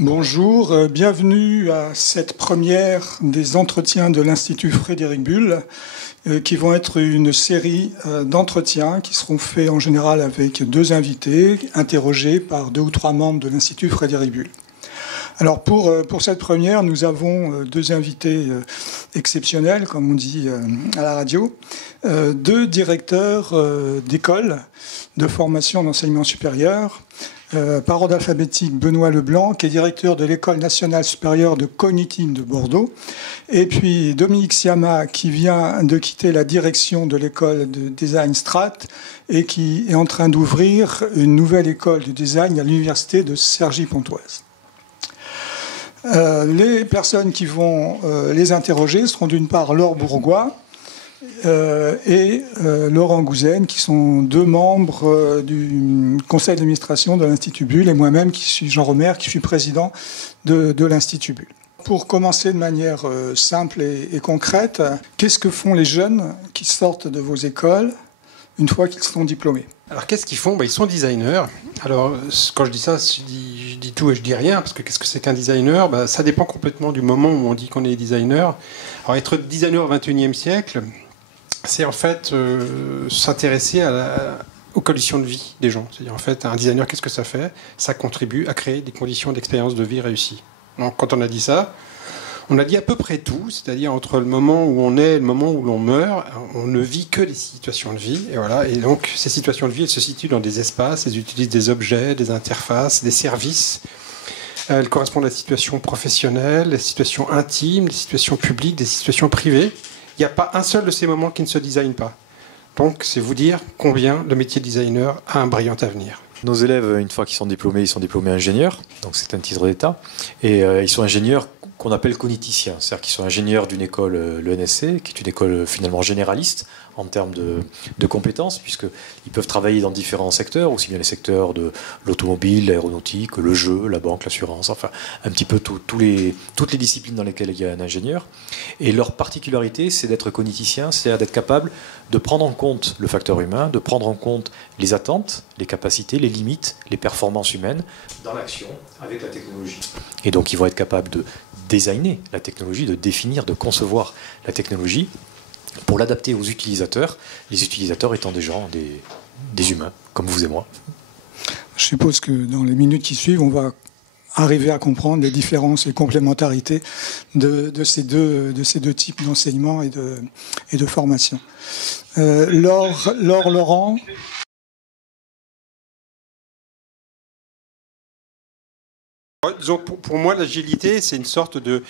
Bonjour, bienvenue à cette première des entretiens de l'Institut Frédéric Bull, qui vont être une série d'entretiens qui seront faits en général avec deux invités, interrogés par 2 ou 3 membres de l'Institut Frédéric Bull. Alors pour cette première, nous avons deux invités exceptionnels, comme on dit à la radio, 2 directeurs d'école de formation d'enseignement supérieur. Par ordre alphabétique, Benoît Leblanc, qui est directeur de l'École nationale supérieure de cognitive de Bordeaux, et puis Dominique Siama, qui vient de quitter la direction de l'école de design Strat et qui est en train d'ouvrir une nouvelle école de design à l'université de Cergy-Pontoise. Les personnes qui vont les interroger seront d'une part Laure Bourgois et Laurent Gouzen, qui sont 2 membres du conseil d'administration de l'Institut Bull, et moi-même, qui suis Jean Romer, qui suis président de l'Institut Bull. Pour commencer de manière simple et concrète, qu'est-ce que font les jeunes qui sortent de vos écoles une fois qu'ils sont diplômés? Alors qu'est-ce qu'ils font? Ils sont designers. Alors quand je dis ça, je dis tout et je dis rien, parce que qu'est-ce que c'est qu'un designer? Ça dépend complètement du moment où on dit qu'on est designer. Alors être designer au XXIe siècle, c'est en fait s'intéresser aux conditions de vie des gens. C'est-à-dire en fait, un designer, qu'est-ce que ça fait? Ça contribue à créer des conditions d'expérience de vie réussies. Donc quand on a dit ça, on a dit à peu près tout, c'est-à-dire entre le moment où on est et le moment où l'on meurt, on ne vit que les situations de vie. Et voilà. Et donc ces situations de vie, elles se situent dans des espaces, elles utilisent des objets, des interfaces, des services. Elles correspondent à des situations professionnelles, des situations intimes, des situations publiques, des situations privées. Il n'y a pas un seul de ces moments qui ne se designe pas. Donc, c'est vous dire combien le métier de designer a un brillant avenir. Nos élèves, une fois qu'ils sont diplômés ingénieurs, donc c'est un titre d'État, et ils sont ingénieurs qu'on appelle cogniticiens, c'est-à-dire qu'ils sont ingénieurs d'une école, l'ENSC, qui est une école finalement généraliste en termes de compétences, puisqu'ils peuvent travailler dans différents secteurs, aussi bien les secteurs de l'automobile, l'aéronautique, le jeu, la banque, l'assurance, enfin un petit peu toutes les disciplines dans lesquelles il y a un ingénieur. Et leur particularité, c'est d'être cogniticien, c'est-à-dire d'être capable de prendre en compte le facteur humain, de prendre en compte les attentes, les capacités, les limites, les performances humaines dans l'action avec la technologie. Et donc ils vont être capables de designer la technologie, de définir, de concevoir la technologie pour l'adapter aux utilisateurs, les utilisateurs étant des gens, des humains, comme vous et moi. Je suppose que dans les minutes qui suivent, on va arriver à comprendre les différences et complémentarités de ces deux types d'enseignement et de formation. Laure, Laurent. Disons, pour moi, l'agilité, c'est une sorte de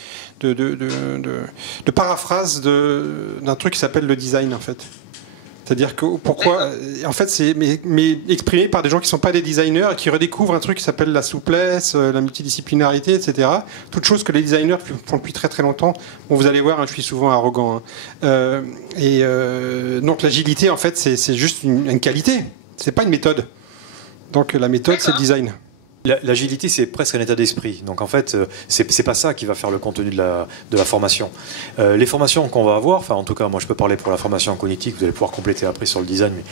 paraphrase d'un truc qui s'appelle le design, en fait. C'est-à-dire que pourquoi, en fait, c'est mais exprimé par des gens qui ne sont pas des designers et qui redécouvrent un truc qui s'appelle la souplesse, la multidisciplinarité, etc. Toutes choses que les designers font depuis très très longtemps. Bon, vous allez voir, je suis souvent arrogant. Donc l'agilité, en fait, c'est juste une qualité. C'est pas une méthode. Donc la méthode, c'est le design. L'agilité, c'est presque un état d'esprit. Donc en fait, c'est pas ça qui va faire le contenu de la formation. Les formations qu'on va avoir, enfin en tout cas, moi je peux parler pour la formation en cognitique, vous allez pouvoir compléter après sur le design, mais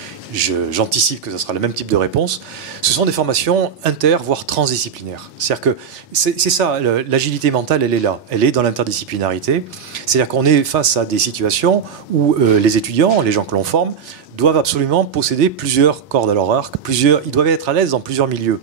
j'anticipe que ça sera le même type de réponse. Ce sont des formations inter, voire transdisciplinaires. C'est-à-dire que c'est ça, l'agilité mentale, elle est là. Elle est dans l'interdisciplinarité. C'est-à-dire qu'on est face à des situations où les étudiants, les gens que l'on forme, doivent absolument posséder plusieurs cordes à leur arc, ils doivent être à l'aise dans plusieurs milieux.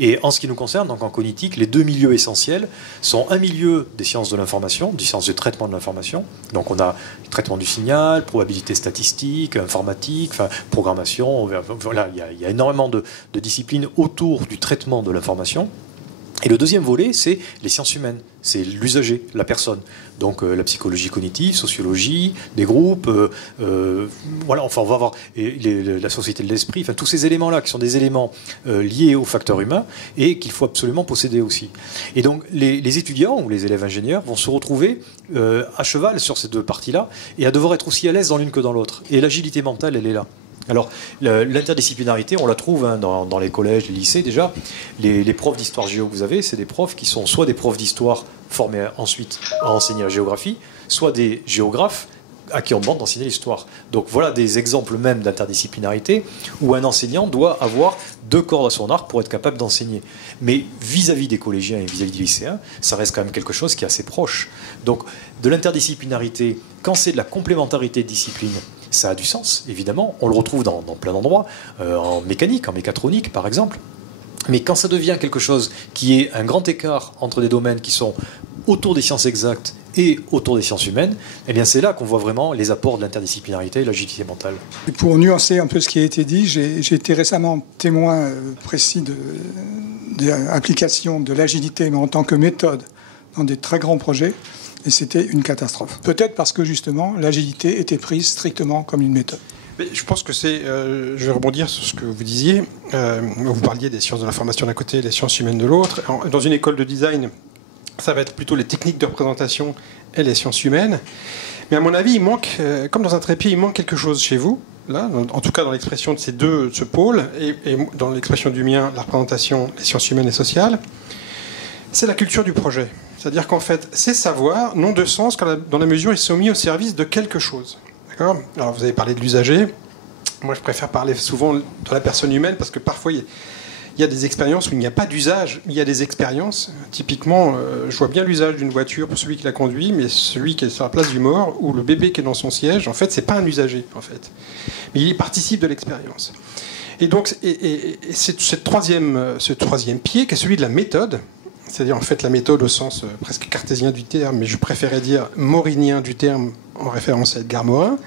Et en ce qui nous concerne, donc en cognitique, les 2 milieux essentiels sont un milieu des sciences de l'information, des sciences du traitement de l'information. Donc on a le traitement du signal, probabilité statistique, informatique, enfin, programmation. Voilà, il y a énormément de disciplines autour du traitement de l'information. Et le deuxième volet, c'est les sciences humaines, c'est l'usager, la personne. Donc la psychologie cognitive, sociologie, des groupes, voilà, enfin on va avoir la société de l'esprit, enfin tous ces éléments-là qui sont des éléments liés au facteur humain et qu'il faut absolument posséder aussi. Et donc les étudiants ou les élèves ingénieurs vont se retrouver à cheval sur ces deux parties-là et à devoir être aussi à l'aise dans l'une que dans l'autre. Et l'agilité mentale, elle est là. Alors, l'interdisciplinarité, on la trouve dans les collèges, les lycées déjà. Les profs d'histoire-géo que vous avez, c'est des profs qui sont soit des profs d'histoire formés ensuite à enseigner la géographie, soit des géographes à qui on demande d'enseigner l'histoire. Donc voilà des exemples même d'interdisciplinarité où un enseignant doit avoir 2 cordes à son arc pour être capable d'enseigner. Mais vis-à-vis des collégiens et vis-à-vis des lycéens, ça reste quand même quelque chose qui est assez proche. Donc de l'interdisciplinarité, quand c'est de la complémentarité de discipline, ça a du sens, évidemment. On le retrouve dans plein d'endroits, en mécanique, en mécatronique par exemple. Mais quand ça devient quelque chose qui est un grand écart entre des domaines qui sont autour des sciences exactes et autour des sciences humaines, eh bien c'est là qu'on voit vraiment les apports de l'interdisciplinarité et de l'agilité mentale. Et pour nuancer un peu ce qui a été dit, j'ai été récemment témoin précis de l'application de l'agilité, mais en tant que méthode, dans des très grands projets, et c'était une catastrophe. Peut-être parce que justement, l'agilité était prise strictement comme une méthode. Mais je pense que c'est... je vais rebondir sur ce que vous disiez. Vous parliez des sciences de l'information d'un côté et des sciences humaines de l'autre. Dans une école de design, ça va être plutôt les techniques de représentation et les sciences humaines. Mais à mon avis, il manque, comme dans un trépied, il manque quelque chose chez vous, là, en tout cas dans l'expression de ce pôle, et dans l'expression du mien, la représentation des sciences humaines et sociales, c'est la culture du projet. C'est-à-dire qu'en fait, ces savoirs n'ont de sens dans la mesure où ils sont mis au service de quelque chose. D'accord ? Alors vous avez parlé de l'usager. Moi, je préfère parler souvent de la personne humaine parce que parfois, il y a des expériences où il n'y a pas d'usage, mais il y a des expériences. Typiquement, je vois bien l'usage d'une voiture pour celui qui la conduit, mais celui qui est sur la place du mort ou le bébé qui est dans son siège, en fait, c'est pas un usager, en fait. Mais il participe de l'expérience. Et donc, c'est ce troisième pied qui est celui de la méthode. C'est-à-dire en fait la méthode au sens presque cartésien du terme, mais je préférais dire morinien du terme en référence à Edgar Morin,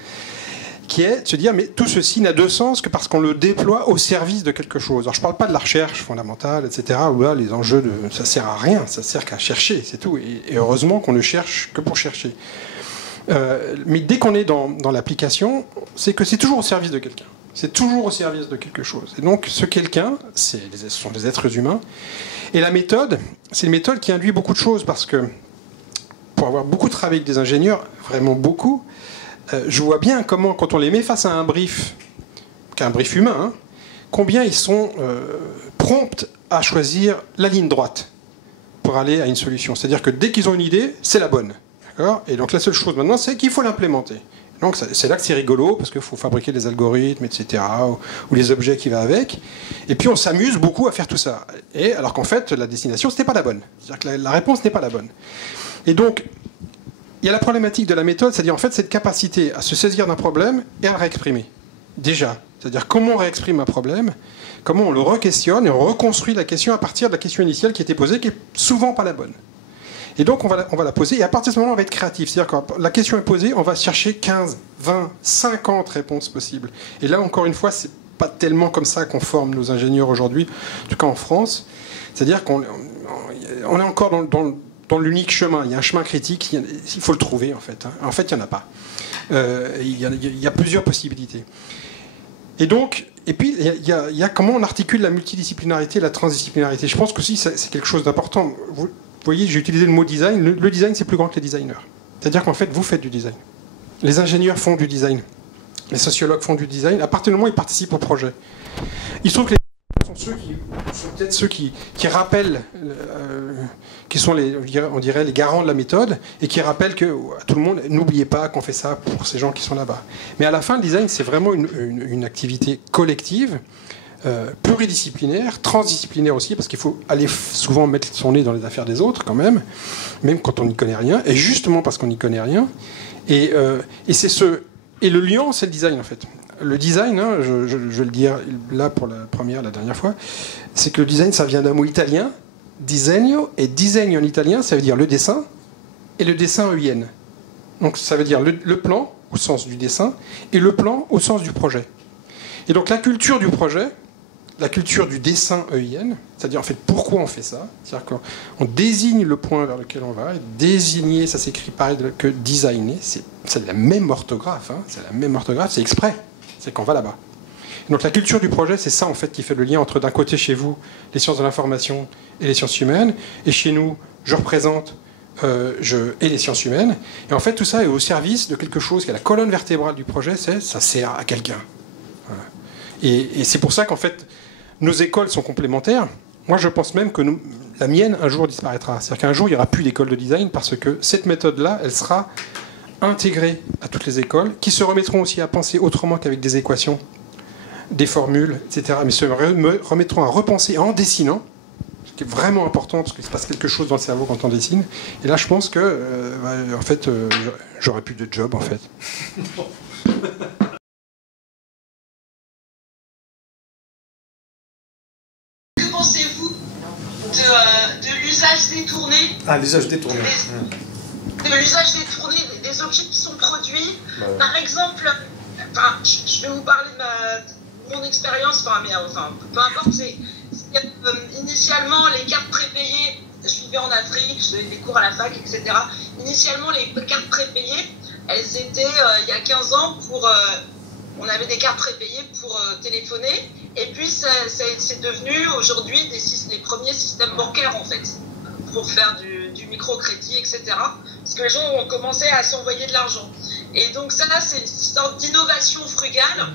qui est de se dire mais tout ceci n'a de sens que parce qu'on le déploie au service de quelque chose. Alors je ne parle pas de la recherche fondamentale, etc., où là les enjeux, ça ne sert à rien, ça ne sert qu'à chercher, c'est tout. Et heureusement qu'on ne cherche que pour chercher. Mais dès qu'on est dans l'application, c'est que c'est toujours au service de quelqu'un. C'est toujours au service de quelque chose. Et donc ce quelqu'un, ce sont des êtres humains. Et la méthode, c'est une méthode qui induit beaucoup de choses parce que pour avoir beaucoup travaillé avec des ingénieurs, vraiment beaucoup, je vois bien comment, quand on les met face à un brief, qu'un brief humain, hein, combien ils sont prompts à choisir la ligne droite pour aller à une solution. C'est-à-dire que dès qu'ils ont une idée, c'est la bonne. D'accord ? Et donc la seule chose maintenant, c'est qu'il faut l'implémenter. Donc c'est là que c'est rigolo, parce qu'il faut fabriquer les algorithmes, etc., ou les objets qui vont avec. Et puis on s'amuse beaucoup à faire tout ça. Et alors qu'en fait, la destination, ce n'est pas la bonne. C'est-à-dire que la réponse n'est pas la bonne. Et donc, il y a la problématique de la méthode, c'est-à-dire en fait cette capacité à se saisir d'un problème et à le réexprimer. Déjà. C'est-à-dire comment on réexprime un problème, comment on le re-questionne et on reconstruit la question à partir de la question initiale qui était posée, qui est souvent pas la bonne. Et donc on va la poser, et à partir de ce moment on va être créatif. C'est-à-dire que la question est posée, on va chercher 15, 20, 50 réponses possibles. Et là, encore une fois, c'est pas tellement comme ça qu'on forme nos ingénieurs aujourd'hui, en tout cas en France. C'est-à-dire qu'on est encore dans l'unique chemin. Il y a un chemin critique, il faut le trouver en fait. En fait, il n'y en a pas. Il y a plusieurs possibilités. Et donc, et puis, il y a comment on articule la multidisciplinarité et la transdisciplinarité. Je pense que aussi, c'est quelque chose d'important. Vous voyez, j'ai utilisé le mot design. Le design, c'est plus grand que les designers. C'est-à-dire qu'en fait, vous faites du design. Les ingénieurs font du design. Les sociologues font du design. À partir du moment où ils participent au projet. Il se trouve que les sont peut-être ceux qui rappellent, qui sont on dirait les garants de la méthode, et qui rappellent que à tout le monde, n'oubliez pas qu'on fait ça pour ces gens qui sont là-bas. Mais à la fin, le design, c'est vraiment une activité collective, pluridisciplinaire, transdisciplinaire aussi, parce qu'il faut aller souvent mettre son nez dans les affaires des autres quand même quand on n'y connaît rien, et justement parce qu'on n'y connaît rien. Et le liant, c'est le design en fait. Le design, hein, je vais le dire là pour la dernière fois, c'est que le design, ça vient d'un mot italien, disegno, et disegno en italien, ça veut dire le dessin, et le dessin EIN. Donc ça veut dire le plan au sens du dessin, et le plan au sens du projet. Et donc la culture du projet, la culture du dessin EIN, c'est-à-dire en fait pourquoi on fait ça, c'est-à-dire qu'on désigne le point vers lequel on va, et désigner, ça s'écrit pareil que designer, c'est la même orthographe, hein, c'est la même orthographe, c'est exprès, c'est qu'on va là-bas. Donc la culture du projet, c'est ça en fait qui fait le lien entre d'un côté chez vous les sciences de l'information et les sciences humaines, et chez nous, je représente et les sciences humaines, et en fait tout ça est au service de quelque chose qui est la colonne vertébrale du projet, ça sert à quelqu'un. Voilà. Et c'est pour ça qu'en fait nos écoles sont complémentaires. Moi, je pense même que la mienne, un jour, disparaîtra. C'est-à-dire qu'un jour, il n'y aura plus d'école de design parce que cette méthode-là, elle sera intégrés à toutes les écoles, qui se remettront aussi à penser autrement qu'avec des équations, des formules, etc., mais se remettront à repenser en dessinant, ce qui est vraiment important, parce qu'il se passe quelque chose dans le cerveau quand on dessine. Et là, je pense que, en fait, j'aurais plus de job, en fait. Que pensez-vous de l'usage détourné? Ah, l'usage détourné. De l'usage détourné des objets qui sont produits. Par exemple, je vais vous parler de mon expérience, peu importe, initialement les cartes prépayées, je vivais en Afrique, je faisais des cours à la fac, etc. Initialement, les cartes prépayées, elles étaient, il y a 15 ans, on avait des cartes prépayées pour téléphoner, et puis c'est devenu aujourd'hui les premiers systèmes bancaires, en fait, pour faire du microcrédit, etc. Parce que les gens ont commencé à s'envoyer de l'argent. Et donc ça, c'est une sorte d'innovation frugale,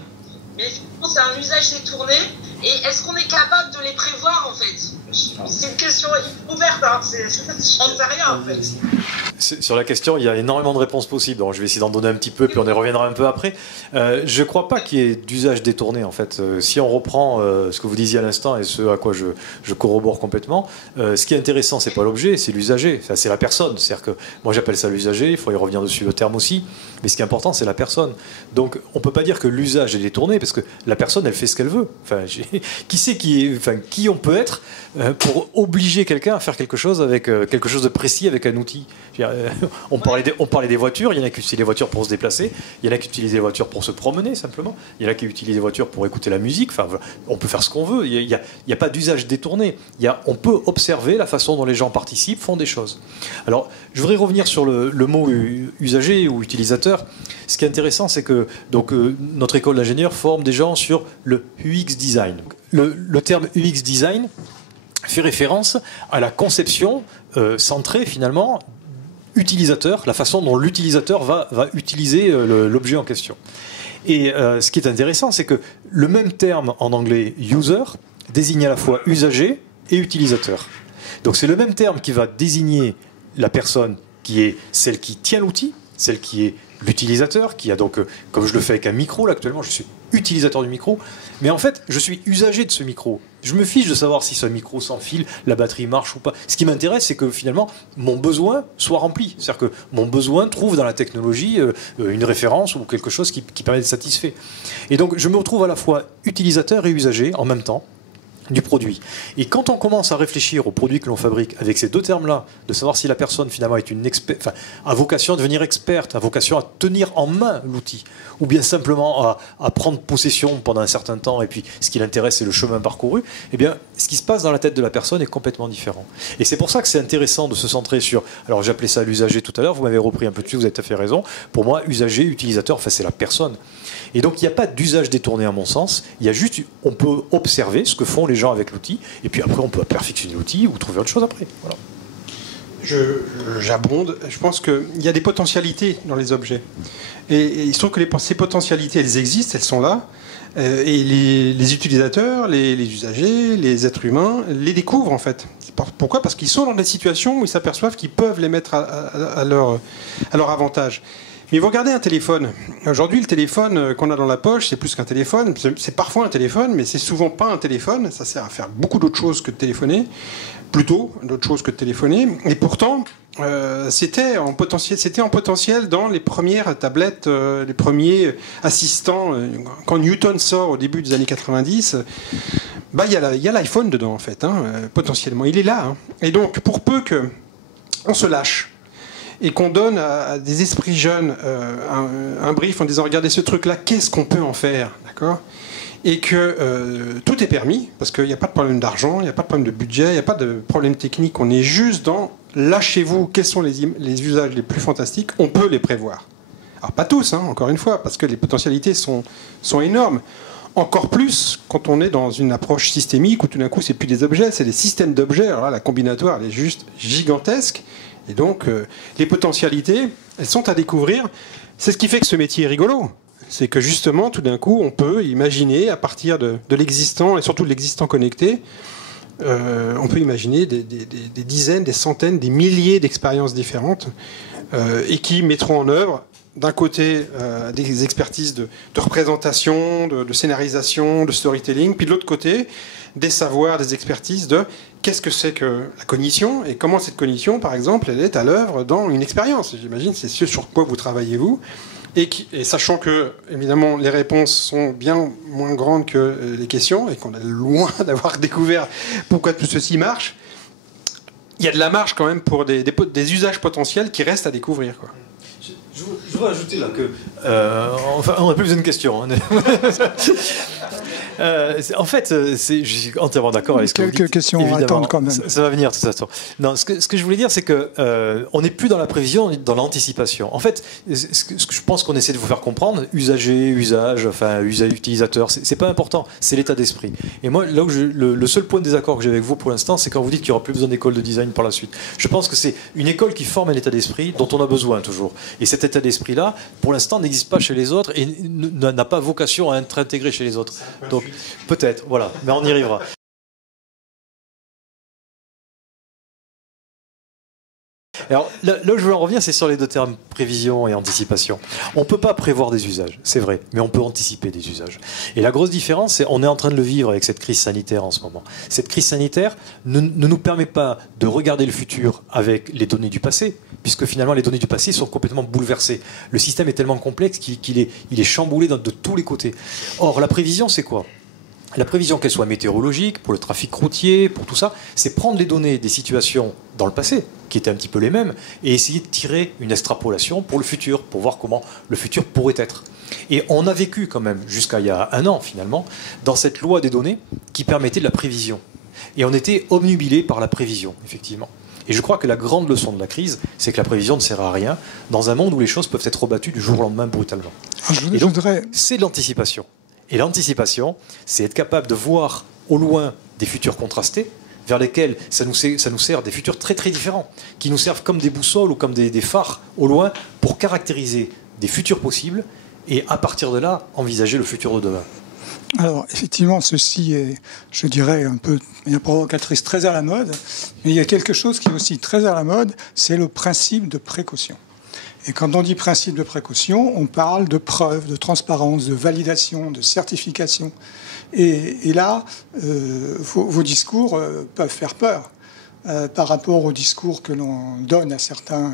mais effectivement, c'est un usage détourné. Et est-ce qu'on est capable de les prévoir, en fait? C'est une question ouverte, hein. J'en sais rien, en fait. Sur la question, il y a énormément de réponses possibles. Donc, je vais essayer d'en donner un petit peu, puis on y reviendra un peu après. Je ne crois pas qu'il y ait d'usage détourné, en fait. Si on reprend ce que vous disiez à l'instant et ce à quoi je corrobore complètement, ce qui est intéressant, ce n'est pas l'objet, c'est l'usager. Enfin, c'est la personne. C'est-à-dire que moi, j'appelle ça l'usager. Il faut y revenir dessus, le terme aussi. Mais ce qui est important, c'est la personne. Donc, on ne peut pas dire que l'usage est détourné, parce que la personne, elle fait ce qu'elle veut. Enfin, qui on peut être pour obliger quelqu'un à faire quelque chose avec quelque chose de précis avec un outil. On parlait des voitures, il y en a qui utilisent les voitures pour se déplacer, il y en a qui utilisent les voitures pour se promener simplement, il y en a qui utilisent les voitures pour écouter la musique, enfin, on peut faire ce qu'on veut, il n'y a pas d'usage détourné, on peut observer la façon dont les gens participent, font des choses. Alors, je voudrais revenir sur le mot usager ou utilisateur. Ce qui est intéressant, c'est que notre école d'ingénieurs forme des gens sur le UX design. Le terme UX design fait référence à la conception centrée finalement utilisateur, la façon dont l'utilisateur va utiliser l'objet en question. Et ce qui est intéressant, c'est que le même terme en anglais user désigne à la fois usager et utilisateur. Donc c'est le même terme qui va désigner la personne qui est celle qui tient l'outil, celle qui est l'utilisateur, qui a donc, comme je le fais avec un micro, là actuellement je suis utilisateur du micro, mais en fait je suis usager de ce micro. Je me fiche de savoir si ce micro sans fil, la batterie marche ou pas. Ce qui m'intéresse, c'est que finalement mon besoin soit rempli. C'est-à-dire que mon besoin trouve dans la technologie une référence ou quelque chose qui permet d'être satisfait. Et donc je me retrouve à la fois utilisateur et usager en même temps du produit. Et quand on commence à réfléchir au produit que l'on fabrique avec ces deux termes-là, de savoir si la personne finalement est a vocation à devenir experte, a vocation à tenir en main l'outil, ou bien simplement à prendre possession pendant un certain temps, et puis ce qui l'intéresse c'est le chemin parcouru, eh bien ce qui se passe dans la tête de la personne est complètement différent. Et c'est pour ça que c'est intéressant de se centrer sur, alors j'appelais ça l'usager tout à l'heure, vous m'avez repris un peu dessus, vous avez tout à fait raison, pour moi usager, utilisateur, c'est la personne. Et donc il n'y a pas d'usage détourné à mon sens, il y a juste, on peut observer ce que font les gens avec l'outil, et puis après on peut perfectionner l'outil ou trouver autre chose après. Voilà. J'abonde. Je pense qu'il y a des potentialités dans les objets. Et il se trouve que ces potentialités, elles existent, elles sont là. Et les utilisateurs, les usagers, les êtres humains les découvrent en fait. Pourquoi? Parce qu'ils sont dans des situations où ils s'aperçoivent qu'ils peuvent les mettre à leur avantage. Mais vous regardez un téléphone. Aujourd'hui, le téléphone qu'on a dans la poche, c'est plus qu'un téléphone. C'est parfois un téléphone, mais c'est souvent pas un téléphone. Ça sert à faire beaucoup d'autres choses que de téléphoner. Plutôt d'autres choses que de téléphoner. Et pourtant, c'était en potentiel dans les premières tablettes, les premiers assistants. Quand Newton sort au début des années 90, il y a l'iPhone dedans, en fait, potentiellement. Il est là. Hein. Et donc, pour peu qu'on se lâche, et qu'on donne à des esprits jeunes un brief en disant regardez ce truc-là, qu'est-ce qu'on peut en faire, d'accord? Et que tout est permis, parce qu'il n'y a pas de problème d'argent, il n'y a pas de problème de budget, il n'y a pas de problème technique, on est juste dans lâchez-vous, quels sont les usages les plus fantastiques, on peut les prévoir. Alors pas tous, encore une fois, parce que les potentialités sont énormes. Encore plus quand on est dans une approche systémique où tout d'un coup c'est plus des objets, c'est des systèmes d'objets. Alors là, la combinatoire elle est juste gigantesque. Et donc, les potentialités, elles sont à découvrir. C'est ce qui fait que ce métier est rigolo. C'est que justement, tout d'un coup, on peut imaginer, à partir de l'existant, et surtout de l'existant connecté, on peut imaginer des dizaines, des centaines, des milliers d'expériences différentes, et qui mettront en œuvre d'un côté des expertises de représentation, de scénarisation, de storytelling, puis de l'autre côté des savoirs, des expertises de qu'est-ce que c'est que la cognition et comment cette cognition, par exemple, elle est à l'œuvre dans une expérience. J'imagine c'est ce sur quoi vous travaillez vous. Et sachant que, évidemment, les réponses sont bien moins grandes que les questions et qu'on est loin d'avoir découvert pourquoi tout ceci marche, il y a de la marge quand même pour des usages potentiels qui restent à découvrir, quoi. Je voudrais ajouter là que enfin, on n'a plus besoin de questions. Hein. En fait, je suis entièrement d'accord avec ce que vous dites. Quelques questions à attendre quand même. Ça va venir de toute façon. Non, ce que je voulais dire, c'est que on n'est plus dans la prévision, on est dans l'anticipation. En fait, ce que je pense qu'on essaie de vous faire comprendre, usager, usage, enfin utilisateur, c'est pas important. C'est l'état d'esprit. Et moi, là où le seul point de désaccord que j'ai avec vous pour l'instant, c'est quand vous dites qu'il n'y aura plus besoin d'école de design par la suite. Je pense que c'est une école qui forme un état d'esprit dont on a besoin toujours. Et cet état d'esprit-là, pour l'instant, n'existe pas chez les autres et n'a pas vocation à être intégré chez les autres. Donc, peut-être, voilà, mais on y arrivera. Alors, là où je veux en revenir, c'est sur les deux termes prévision et anticipation. On ne peut pas prévoir des usages, c'est vrai, mais on peut anticiper des usages. Et la grosse différence, c'est qu'on est en train de le vivre avec cette crise sanitaire en ce moment. Cette crise sanitaire ne nous permet pas de regarder le futur avec les données du passé, puisque finalement les données du passé sont complètement bouleversées. Le système est tellement complexe qu'il est chamboulé de tous les côtés. Or, la prévision, c'est quoi ? La prévision, qu'elle soit météorologique, pour le trafic routier, pour tout ça, c'est prendre les données des situations dans le passé, qui étaient un petit peu les mêmes, et essayer de tirer une extrapolation pour le futur, pour voir comment le futur pourrait être. Et on a vécu quand même, jusqu'à il y a 1 an finalement, dans cette loi des données qui permettait de la prévision. Et on était obnubilé par la prévision, effectivement. Et je crois que la grande leçon de la crise, c'est que la prévision ne sert à rien dans un monde où les choses peuvent être rebattues du jour au lendemain brutalement. Et donc, c'est de l'anticipation. Et l'anticipation, c'est être capable de voir au loin des futurs contrastés, vers lesquels ça nous sert des futurs très très différents, qui nous servent comme des boussoles ou comme des phares au loin pour caractériser des futurs possibles et à partir de là, envisager le futur de demain. Alors, effectivement, ceci est, je dirais, un peu une provocatrice très à la mode, mais il y a quelque chose qui est aussi très à la mode, c'est le principe de précaution. Et quand on dit principe de précaution, on parle de preuve, de transparence, de validation, de certification. Et là, vos discours peuvent faire peur par rapport aux discours que l'on donne à certains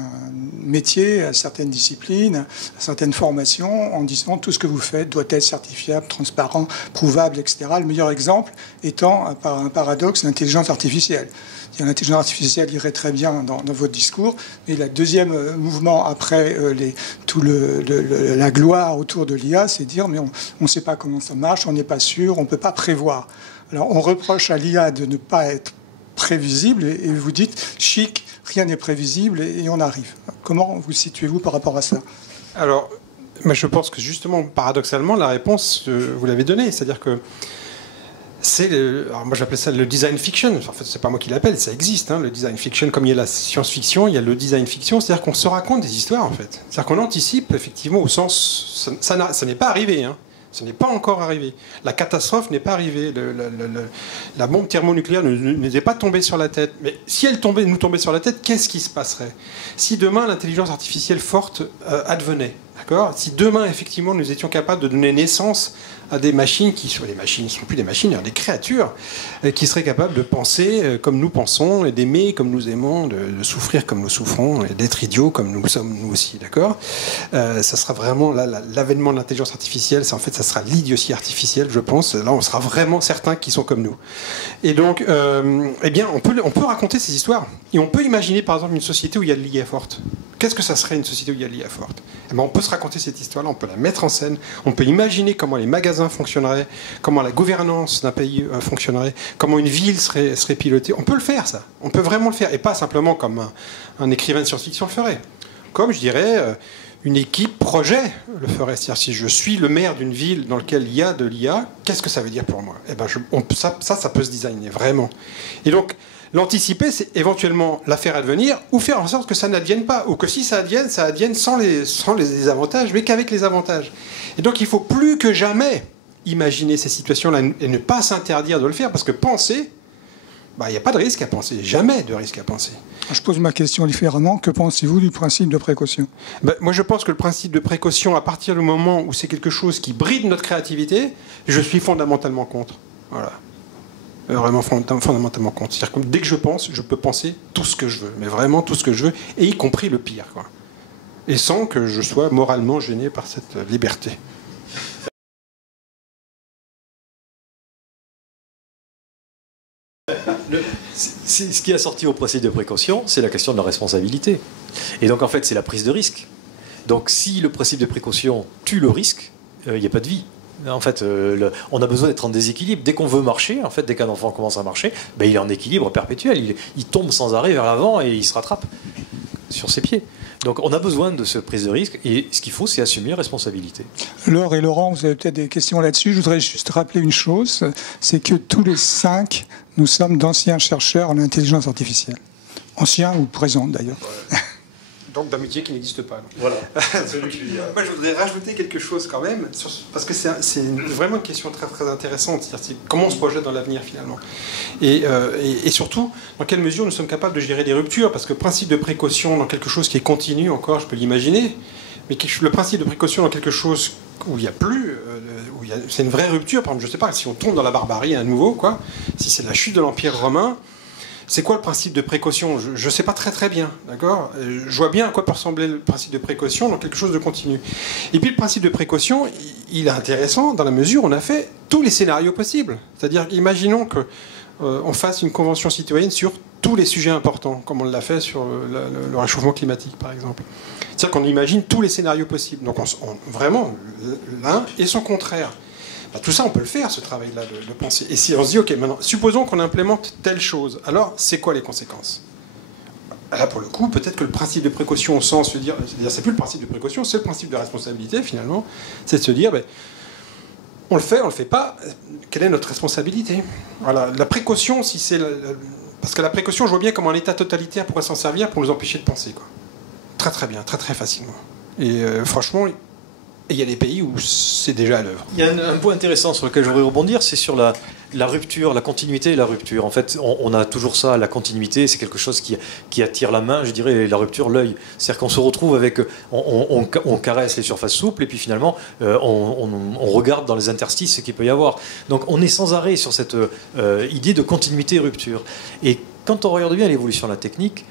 métiers, à certaines disciplines, à certaines formations, en disant tout ce que vous faites doit être certifiable, transparent, prouvable, etc. Le meilleur exemple étant, par un paradoxe, l'intelligence artificielle. L'intelligence artificielle irait très bien dans votre discours, mais le deuxième mouvement après la gloire autour de l'IA, c'est dire mais on ne sait pas comment ça marche, on n'est pas sûr, on ne peut pas prévoir. Alors on reproche à l'IA de ne pas être prévisible et vous dites chic, rien n'est prévisible et on arrive. Comment vous situez-vous par rapport à ça ? Alors, je pense que justement, paradoxalement, la réponse, vous l'avez donnée, c'est-à-dire que alors moi j'appelle ça le design fiction. En fait, c'est pas moi qui l'appelle, ça existe. Hein, le design fiction, comme il y a la science-fiction, il y a le design fiction. C'est-à-dire qu'on se raconte des histoires, en fait. C'est-à-dire qu'on anticipe effectivement au sens, ça n'est pas arrivé. Hein. Ce n'est pas encore arrivé. La catastrophe n'est pas arrivée. La bombe thermonucléaire n'est pas tombée sur la tête. Mais si elle nous tombait sur la tête, qu'est-ce qui se passerait ? Si demain l'intelligence artificielle forte advenait, d'accord ? Si demain effectivement nous étions capables de donner naissance à des machines qui sont des machines, ne sont plus des machines, des créatures qui seraient capables de penser comme nous pensons, et d'aimer comme nous aimons, de souffrir comme nous souffrons, et d'être idiots comme nous sommes nous aussi, d'accord ? Ça sera vraiment l'avènement de l'intelligence artificielle, ça sera l'idiotie artificielle, je pense. Là, on sera vraiment certains qui sont comme nous. Et donc, eh bien, on peut raconter ces histoires, et on peut imaginer, par exemple, une société où il y a de l'IA forte. Qu'est-ce que ça serait une société où il y a de l'IA forte ? Eh bien, on peut se raconter cette histoire-là, on peut la mettre en scène, on peut imaginer comment les magasins fonctionneraient, comment la gouvernance d'un pays fonctionnerait, comment une ville serait pilotée. On peut le faire, ça. On peut vraiment le faire. Et pas simplement comme un écrivain de science-fiction le ferait. Comme, je dirais, une équipe projet le ferait. C'est-à-dire, si je suis le maire d'une ville dans laquelle il y a de l'IA, qu'est-ce que ça veut dire pour moi ? Eh ben, ça peut se designer, vraiment. Et donc, l'anticiper, c'est éventuellement la faire advenir ou faire en sorte que ça n'advienne pas. Ou que si ça advienne sans les avantages, mais qu'avec les avantages. Et donc, il faut plus que jamais imaginer ces situations-là et ne pas s'interdire de le faire, parce que penser, il n'y a pas de risque à penser, jamais de risque à penser. Je pose ma question différemment. Que pensez-vous du principe de précaution? Moi, je pense que le principe de précaution, à partir du moment où c'est quelque chose qui bride notre créativité, je suis fondamentalement contre. Voilà. Vraiment fondamentalement contre. C'est-à-dire que dès que je pense, je peux penser tout ce que je veux, mais vraiment tout ce que je veux, et y compris le pire, quoi. Et sans que je sois moralement gêné par cette liberté. Ce qui a sorti au principe de précaution, c'est la question de la responsabilité. Et donc en fait, c'est la prise de risque. Donc si le principe de précaution tue le risque, il n'y a pas de vie. En fait, on a besoin d'être en déséquilibre. Dès qu'on veut marcher, en fait, dès qu'un enfant commence à marcher, ben, il est en équilibre perpétuel. Il tombe sans arrêt vers l'avant et il se rattrape sur ses pieds. Donc on a besoin de cette prise de risque et ce qu'il faut, c'est assumer la responsabilité. Laure et Laurent, vous avez peut-être des questions là-dessus. Je voudrais juste rappeler une chose, c'est que tous les 5, nous sommes d'anciens chercheurs en intelligence artificielle. Anciens ou présents d'ailleurs. Donc d'un métier qui n'existe pas. Voilà. Moi, je voudrais rajouter quelque chose quand même, parce que c'est vraiment une question très, très intéressante. C'est comment on se projette dans l'avenir finalement. Et surtout, dans quelle mesure nous sommes capables de gérer des ruptures. Parce que le principe de précaution dans quelque chose qui est continu, encore, je peux l'imaginer, mais le principe de précaution dans quelque chose où il n'y a plus, c'est une vraie rupture. Par exemple, je ne sais pas, si on tombe dans la barbarie à nouveau, quoi, si c'est la chute de l'Empire romain, c'est quoi le principe de précaution? Je ne sais pas très très bien, d'accord? Je vois bien à quoi peut ressembler le principe de précaution dans quelque chose de continu. Et puis le principe de précaution, il est intéressant dans la mesure où on a fait tous les scénarios possibles. C'est-à-dire, imaginons qu'on fasse une convention citoyenne sur tous les sujets importants, comme on l'a fait sur le réchauffement climatique, par exemple. C'est-à-dire qu'on imagine tous les scénarios possibles. Donc vraiment, l'un et son contraire. Tout ça, on peut le faire, ce travail-là de pensée. Et si on se dit, OK, maintenant, supposons qu'on implémente telle chose, alors c'est quoi les conséquences? Là, pour le coup, peut-être que le principe de précaution, au sens de dire, c'est plus le principe de précaution, c'est le principe de responsabilité, finalement, c'est de se dire, on le fait pas, quelle est notre responsabilité? Voilà, la précaution, si c'est... Parce que la précaution, je vois bien comment un État totalitaire pourrait s'en servir pour nous empêcher de penser, quoi. Très très bien, très très facilement. Et franchement... Et il y a des pays où c'est déjà à l'œuvre. Il y a un point intéressant sur lequel je voudrais rebondir, c'est sur la rupture, la continuité et la rupture. En fait, on a toujours ça, la continuité, c'est quelque chose qui attire la main, je dirais, et la rupture, l'œil. C'est-à-dire qu'on se retrouve avec... On caresse les surfaces souples, et puis finalement, on regarde dans les interstices ce qu'il peut y avoir. Donc on est sans arrêt sur cette idée de continuité et rupture. Et quand on regarde bien l'évolution de la technique,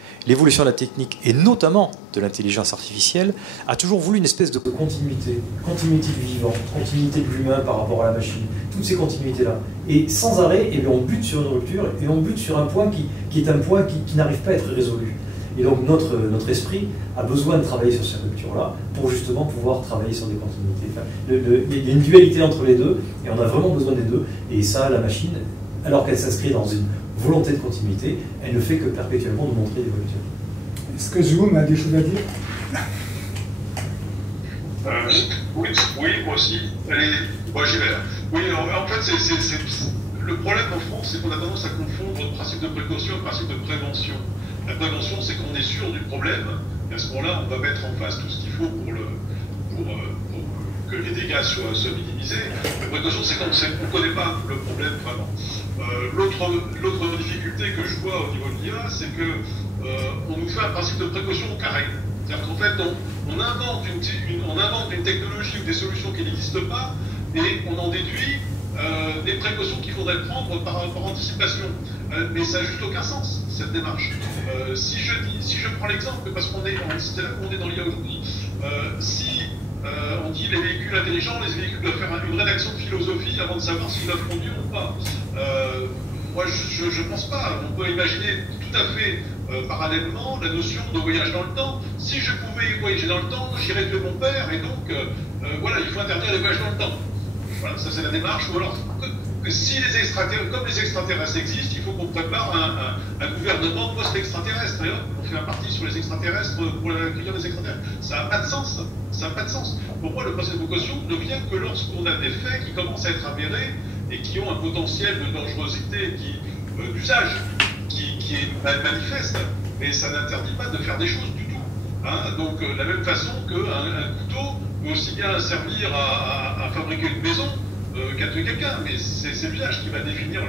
et notamment de l'intelligence artificielle, a toujours voulu une espèce de continuité du vivant, continuité de l'humain par rapport à la machine, toutes ces continuités-là. Et sans arrêt, on bute sur une rupture, et on bute sur un point qui est un point qui n'arrive pas à être résolu. Et donc notre esprit a besoin de travailler sur ces ruptures-là pour justement pouvoir travailler sur des continuités. Enfin, il y a une dualité entre les deux, et on a vraiment besoin des deux. Et ça, la machine, alors qu'elle s'inscrit dans une volonté de continuité, elle ne fait que perpétuellement nous montrer des ruptures. Est-ce que Zoom a des choses à dire? Oui, moi aussi. Moi j'y vais. Oui, en fait, le problème en France, c'est qu'on a tendance à confondre le principe de précaution et le principe de prévention. La prévention, c'est qu'on est sûr du problème, et à ce moment-là, on va mettre en face tout ce qu'il faut pour que les dégâts soient minimisés. La précaution, c'est quand on ne connaît pas le problème vraiment. L'autre difficulté que je vois au niveau de l'IA, c'est qu'on nous fait un principe de précaution au carré. C'est-à-dire qu'en fait, on invente une technologie ou des solutions qui n'existent pas, et on en déduit des précautions qu'il faudrait prendre par anticipation. Mais ça n'a juste aucun sens, cette démarche. Si je prends l'exemple, parce qu'on est dans l'IA aujourd'hui, si on dit les véhicules intelligents, les véhicules doivent faire une rédaction de philosophie avant de savoir s'ils doivent conduire ou pas. Moi, je ne pense pas. On peut imaginer tout à fait parallèlement la notion de voyage dans le temps. Si je pouvais voyager dans le temps, j'irais tuer mon père, et donc, voilà, il faut interdire les voyages dans le temps. Voilà, ça c'est la démarche. Ou alors, si comme les extraterrestres existent, il faut qu'on prépare un gouvernement post-extraterrestre. On fait un parti sur les extraterrestres pour accueillir les extraterrestres. Ça n'a pas de sens. Ça n'a pas de sens. Pour moi, le principe de précaution ne vient que lorsqu'on a des faits qui commencent à être avérés et qui ont un potentiel de dangerosité d'usage qui est manifeste. Mais ça n'interdit pas de faire des choses du tout. Hein, donc, de la même façon qu'un couteau peut aussi bien servir à fabriquer une maison qu'a tué quelqu'un, mais c'est l'usage qui va définir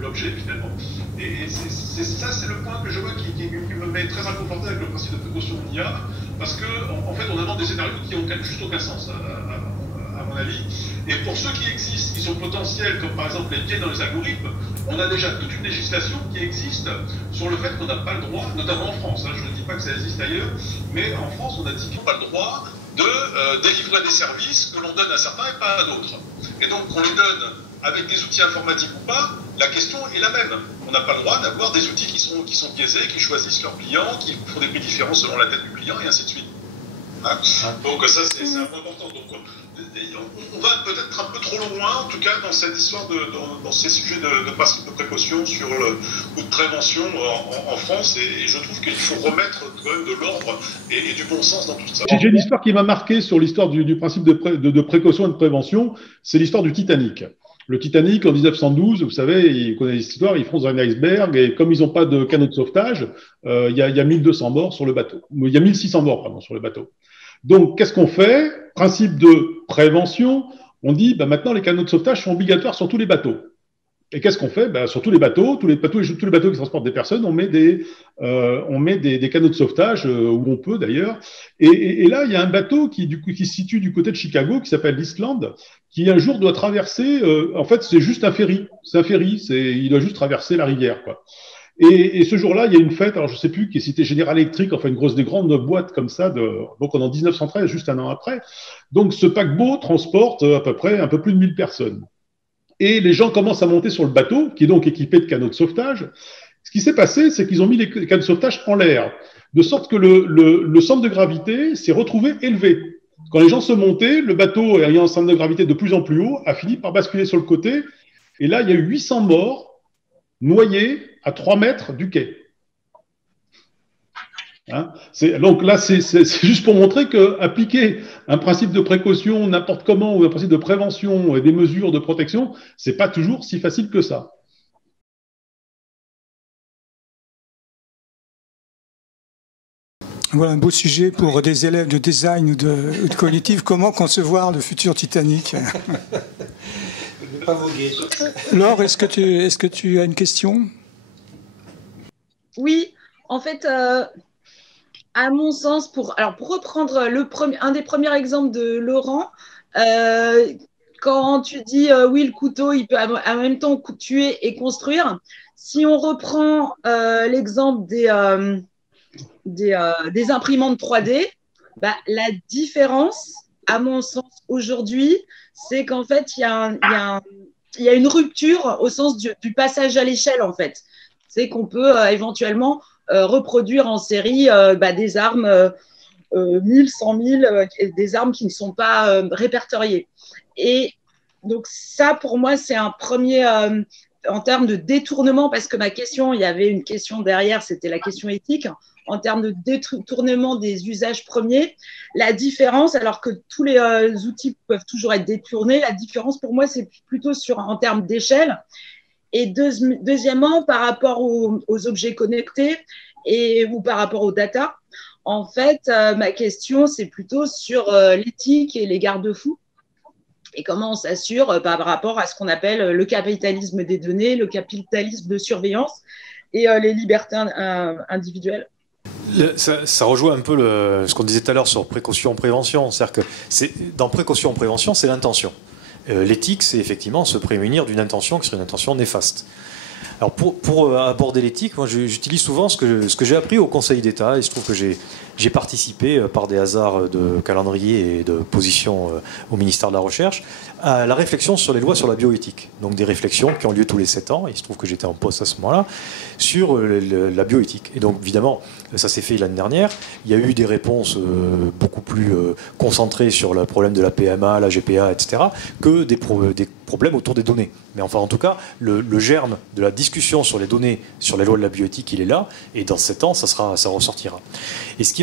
l'objet finalement. Et ça, c'est le point que je vois qui me met très inconfortable avec le principe de précaution de l'IA, parce qu'en fait, on invente des scénarios qui n'ont juste aucun sens, à mon avis. Et pour ceux qui existent, qui sont potentiels, comme par exemple les biais dans les algorithmes, on a déjà toute une législation qui existe sur le fait qu'on n'a pas le droit, notamment en France, je ne dis pas que ça existe ailleurs, mais en France, on n'a typiquement pas le droit de délivrer des services que l'on donne à certains et pas à d'autres. Et donc, qu'on les donne avec des outils informatiques ou pas, la question est la même. On n'a pas le droit d'avoir des outils qui sont biaisés, qui choisissent leurs clients, qui font des prix différents selon la tête du client, et ainsi de suite. Hein, donc ça, c'est un point important. Donc, on va peut-être un peu trop loin, en tout cas, dans cette histoire, dans ces sujets de principe de précaution ou de prévention en France, et je trouve qu'il faut remettre quand même de l'ordre et du bon sens dans tout ça. J'ai une histoire qui m'a marqué sur l'histoire du principe de précaution et de prévention, c'est l'histoire du Titanic. Le Titanic, en 1912, vous savez, ils connaissent l'histoire, ils foncent dans un iceberg, et comme ils n'ont pas de canot de sauvetage, il y a 1200 morts sur le bateau. Il y a 1600 morts, pardon, sur le bateau. Donc, qu'est-ce qu'on fait? Principe de prévention, on dit, maintenant, les canots de sauvetage sont obligatoires sur tous les bateaux. Et qu'est-ce qu'on fait? Sur tous les bateaux qui transportent des personnes, on met des canaux de sauvetage, où on peut d'ailleurs. Et là, il y a un bateau qui se situe du côté de Chicago, qui s'appelle l'Eastland, qui un jour doit traverser, en fait, c'est juste un ferry. C'est un ferry, il doit juste traverser la rivière, quoi. Et ce jour-là, il y a une fête, alors je sais plus, qui c'était General Electric, enfin des grandes boîtes comme ça, donc en 1913, juste un an après. Donc ce paquebot transporte à peu près un peu plus de 1000 personnes. Et les gens commencent à monter sur le bateau, qui est donc équipé de canaux de sauvetage. Ce qui s'est passé, c'est qu'ils ont mis les canaux de sauvetage en l'air, de sorte que le centre de gravité s'est retrouvé élevé. Quand les gens se montaient, le bateau, ayant un centre de gravité de plus en plus haut, a fini par basculer sur le côté. Et là, il y a eu 800 morts noyés à 3 mètres du quai. Hein, donc là, c'est juste pour montrer qu'appliquer un principe de précaution n'importe comment ou un principe de prévention et des mesures de protection, c'est pas toujours si facile que ça. Voilà un beau sujet pour des élèves de design ou de cognitive. Comment concevoir le futur Titanic? Laure, est-ce que tu as une question? Oui, en fait, à mon sens, pour reprendre un des premiers exemples de Laurent, quand tu dis oui, le couteau, il peut en même temps tuer et construire. Si on reprend l'exemple des imprimantes 3D, la différence, à mon sens, aujourd'hui, c'est qu'en fait, il y a une rupture au sens du passage à l'échelle, en fait. C'est qu'on peut éventuellement reproduire en série des armes 1000, 100 000, des armes qui ne sont pas répertoriées. Et donc ça, pour moi, c'est un premier, en termes de détournement, parce que ma question, il y avait une question derrière, c'était la question éthique, en termes de détournement des usages premiers, la différence, alors que tous les outils peuvent toujours être détournés, la différence pour moi, c'est plutôt en termes d'échelle. Et deuxièmement, par rapport aux objets connectés ou par rapport aux data, en fait, ma question, c'est plutôt sur l'éthique et les garde-fous et comment on s'assure par rapport à ce qu'on appelle le capitalisme des données, le capitalisme de surveillance et les libertés individuelles. Ça rejoint un peu ce qu'on disait tout à l'heure sur précaution-prévention. C'est-à-dire que dans précaution-prévention, c'est l'intention. L'éthique, c'est effectivement se prémunir d'une intention qui serait une intention néfaste. Alors pour aborder l'éthique, moi j'utilise souvent ce que j'ai appris au Conseil d'État, et je trouve que j'ai participé par des hasards de calendrier et de position au ministère de la Recherche à la réflexion sur les lois sur la bioéthique. Donc des réflexions qui ont lieu tous les 7 ans, et il se trouve que j'étais en poste à ce moment-là, sur la bioéthique. Et donc évidemment, ça s'est fait l'année dernière, il y a eu des réponses beaucoup plus concentrées sur le problème de la PMA, la GPA, etc., que des problèmes autour des données. Mais enfin, en tout cas, le germe de la discussion sur les données, sur les lois de la bioéthique, il est là, et dans 7 ans, ça ressortira. Et ce qui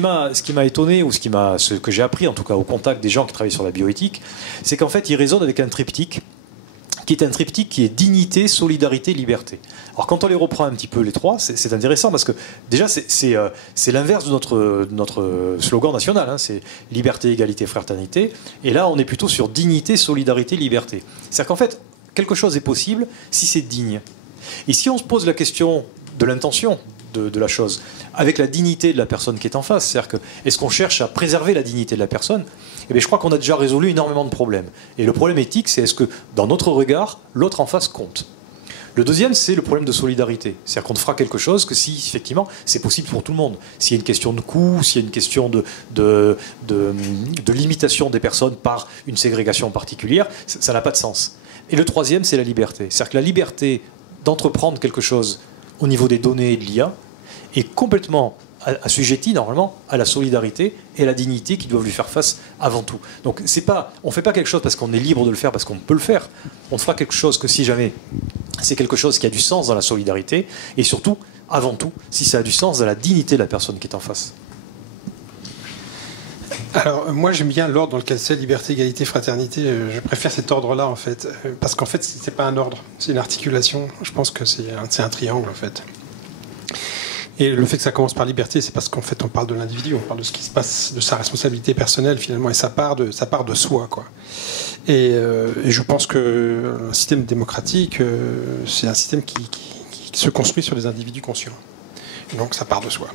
m'a étonné, ou ce que j'ai appris, en tout cas, au contact des gens qui travaillent sur la bioéthique, c'est qu'en fait, ils raisonnent avec un triptyque qui est un triptyque qui est dignité, solidarité, liberté. Alors quand on les reprend un petit peu les trois, c'est intéressant parce que déjà c'est l'inverse de notre slogan national, hein, c'est liberté, égalité, fraternité, et là on est plutôt sur dignité, solidarité, liberté. C'est-à-dire qu'en fait, quelque chose est possible si c'est digne. Et si on se pose la question de l'intention de la chose, avec la dignité de la personne qui est en face, c'est-à-dire que est-ce qu'on cherche à préserver la dignité de la personne? Eh bien, je crois qu'on a déjà résolu énormément de problèmes. Et le problème éthique, c'est est-ce que dans notre regard, l'autre en face compte? Le deuxième, c'est le problème de solidarité. C'est-à-dire qu'on ne fera quelque chose que si, effectivement, c'est possible pour tout le monde. S'il y a une question de coût, s'il y a une question de limitation des personnes par une ségrégation particulière, ça n'a pas de sens. Et le troisième, c'est la liberté. C'est-à-dire que la liberté d'entreprendre quelque chose au niveau des données et de l'IA est complètement assujettie normalement à la solidarité et à la dignité qui doivent lui faire face avant tout. Donc on ne fait pas quelque chose parce qu'on est libre de le faire, parce qu'on peut le faire. On fera quelque chose que si jamais c'est quelque chose qui a du sens dans la solidarité et surtout, avant tout, si ça a du sens dans la dignité de la personne qui est en face. Alors, moi, j'aime bien l'ordre dans lequel c'est liberté, égalité, fraternité. Je préfère cet ordre-là, en fait. Parce qu'en fait, c'est pas un ordre, c'est une articulation. Je pense que c'est un triangle, en fait. Et le fait que ça commence par liberté, c'est parce qu'en fait, on parle de l'individu, on parle de ce qui se passe, de sa responsabilité personnelle, finalement, et ça part de soi, quoi. Et je pense qu'un système démocratique, c'est un système qui se construit sur des individus conscients. Et donc, ça part de soi,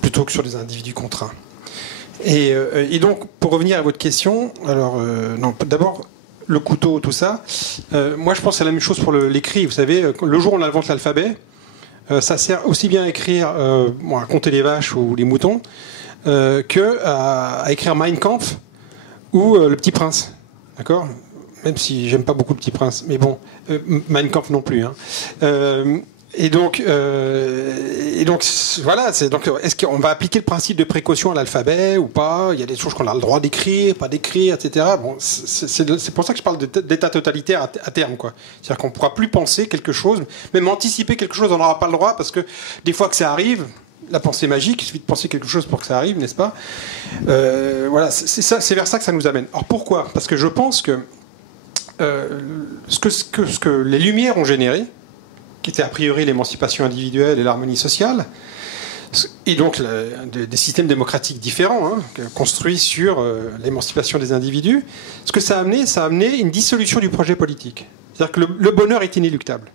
plutôt que sur des individus contraints. Et donc, pour revenir à votre question, alors, non, d'abord, le couteau, tout ça, moi je pense que c'est la même chose pour l'écrit. Vous savez, le jour où on invente l'alphabet, ça sert aussi bien à écrire, à compter les vaches ou les moutons, qu'à écrire Mein Kampf ou Le Petit Prince. D'accord ? Même si j'aime pas beaucoup Le Petit Prince, mais bon, Mein Kampf non plus. Hein. Et donc, voilà. Donc, est-ce qu'on va appliquer le principe de précaution à l'alphabet ou pas? Il y a des choses qu'on a le droit d'écrire, pas d'écrire, etc. Bon, c'est pour ça que je parle d'état totalitaire à terme, quoi. C'est-à-dire qu'on ne pourra plus penser quelque chose, même anticiper quelque chose, on n'aura pas le droit parce que des fois que ça arrive, la pensée magique, il suffit de penser quelque chose pour que ça arrive, n'est-ce pas? Voilà, c'est vers ça que ça nous amène. Alors pourquoi? Parce que je pense que ce que les Lumières ont généré, qui était a priori l'émancipation individuelle et l'harmonie sociale, et donc des systèmes démocratiques différents, hein, construits sur l'émancipation des individus, ce que ça a amené une dissolution du projet politique. C'est-à-dire que le bonheur est inéluctable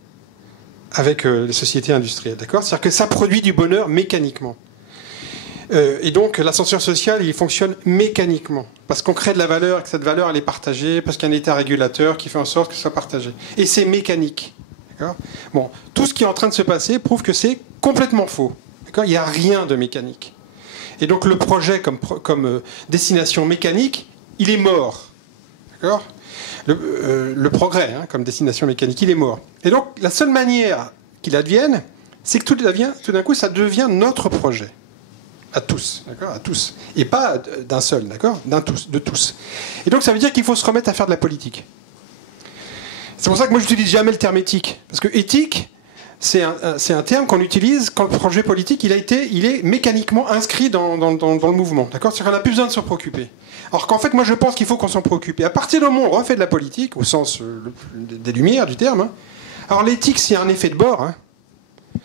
avec les sociétés industrielles, d'accord? C'est-à-dire que ça produit du bonheur mécaniquement. Et donc l'ascenseur social, il fonctionne mécaniquement, parce qu'on crée de la valeur, et que cette valeur, elle est partagée, parce qu'il y a un état régulateur qui fait en sorte que ça soit partagé. Et c'est mécanique. Bon, tout ce qui est en train de se passer prouve que c'est complètement faux. Il n'y a rien de mécanique. Et donc le projet comme destination mécanique, il est mort. D'accord ? Le progrès comme destination mécanique, il est mort. Et donc la seule manière qu'il advienne, c'est que tout d'un coup, ça devient notre projet. À tous, d'accord ? À tous. Et pas d'un seul, d'accord ? De tous. Et donc ça veut dire qu'il faut se remettre à faire de la politique. C'est pour ça que moi, je n'utilise jamais le terme éthique. Parce que éthique, c'est un terme qu'on utilise quand le projet politique, il est mécaniquement inscrit dans le mouvement. D'accord ? C'est-à-dire qu'on n'a plus besoin de se préoccuper. Alors qu'en fait, moi, je pense qu'il faut qu'on s'en préoccupe. Et à partir du moment où on refait de la politique, au sens des Lumières du terme, hein, alors l'éthique, c'est un effet de bord. Hein.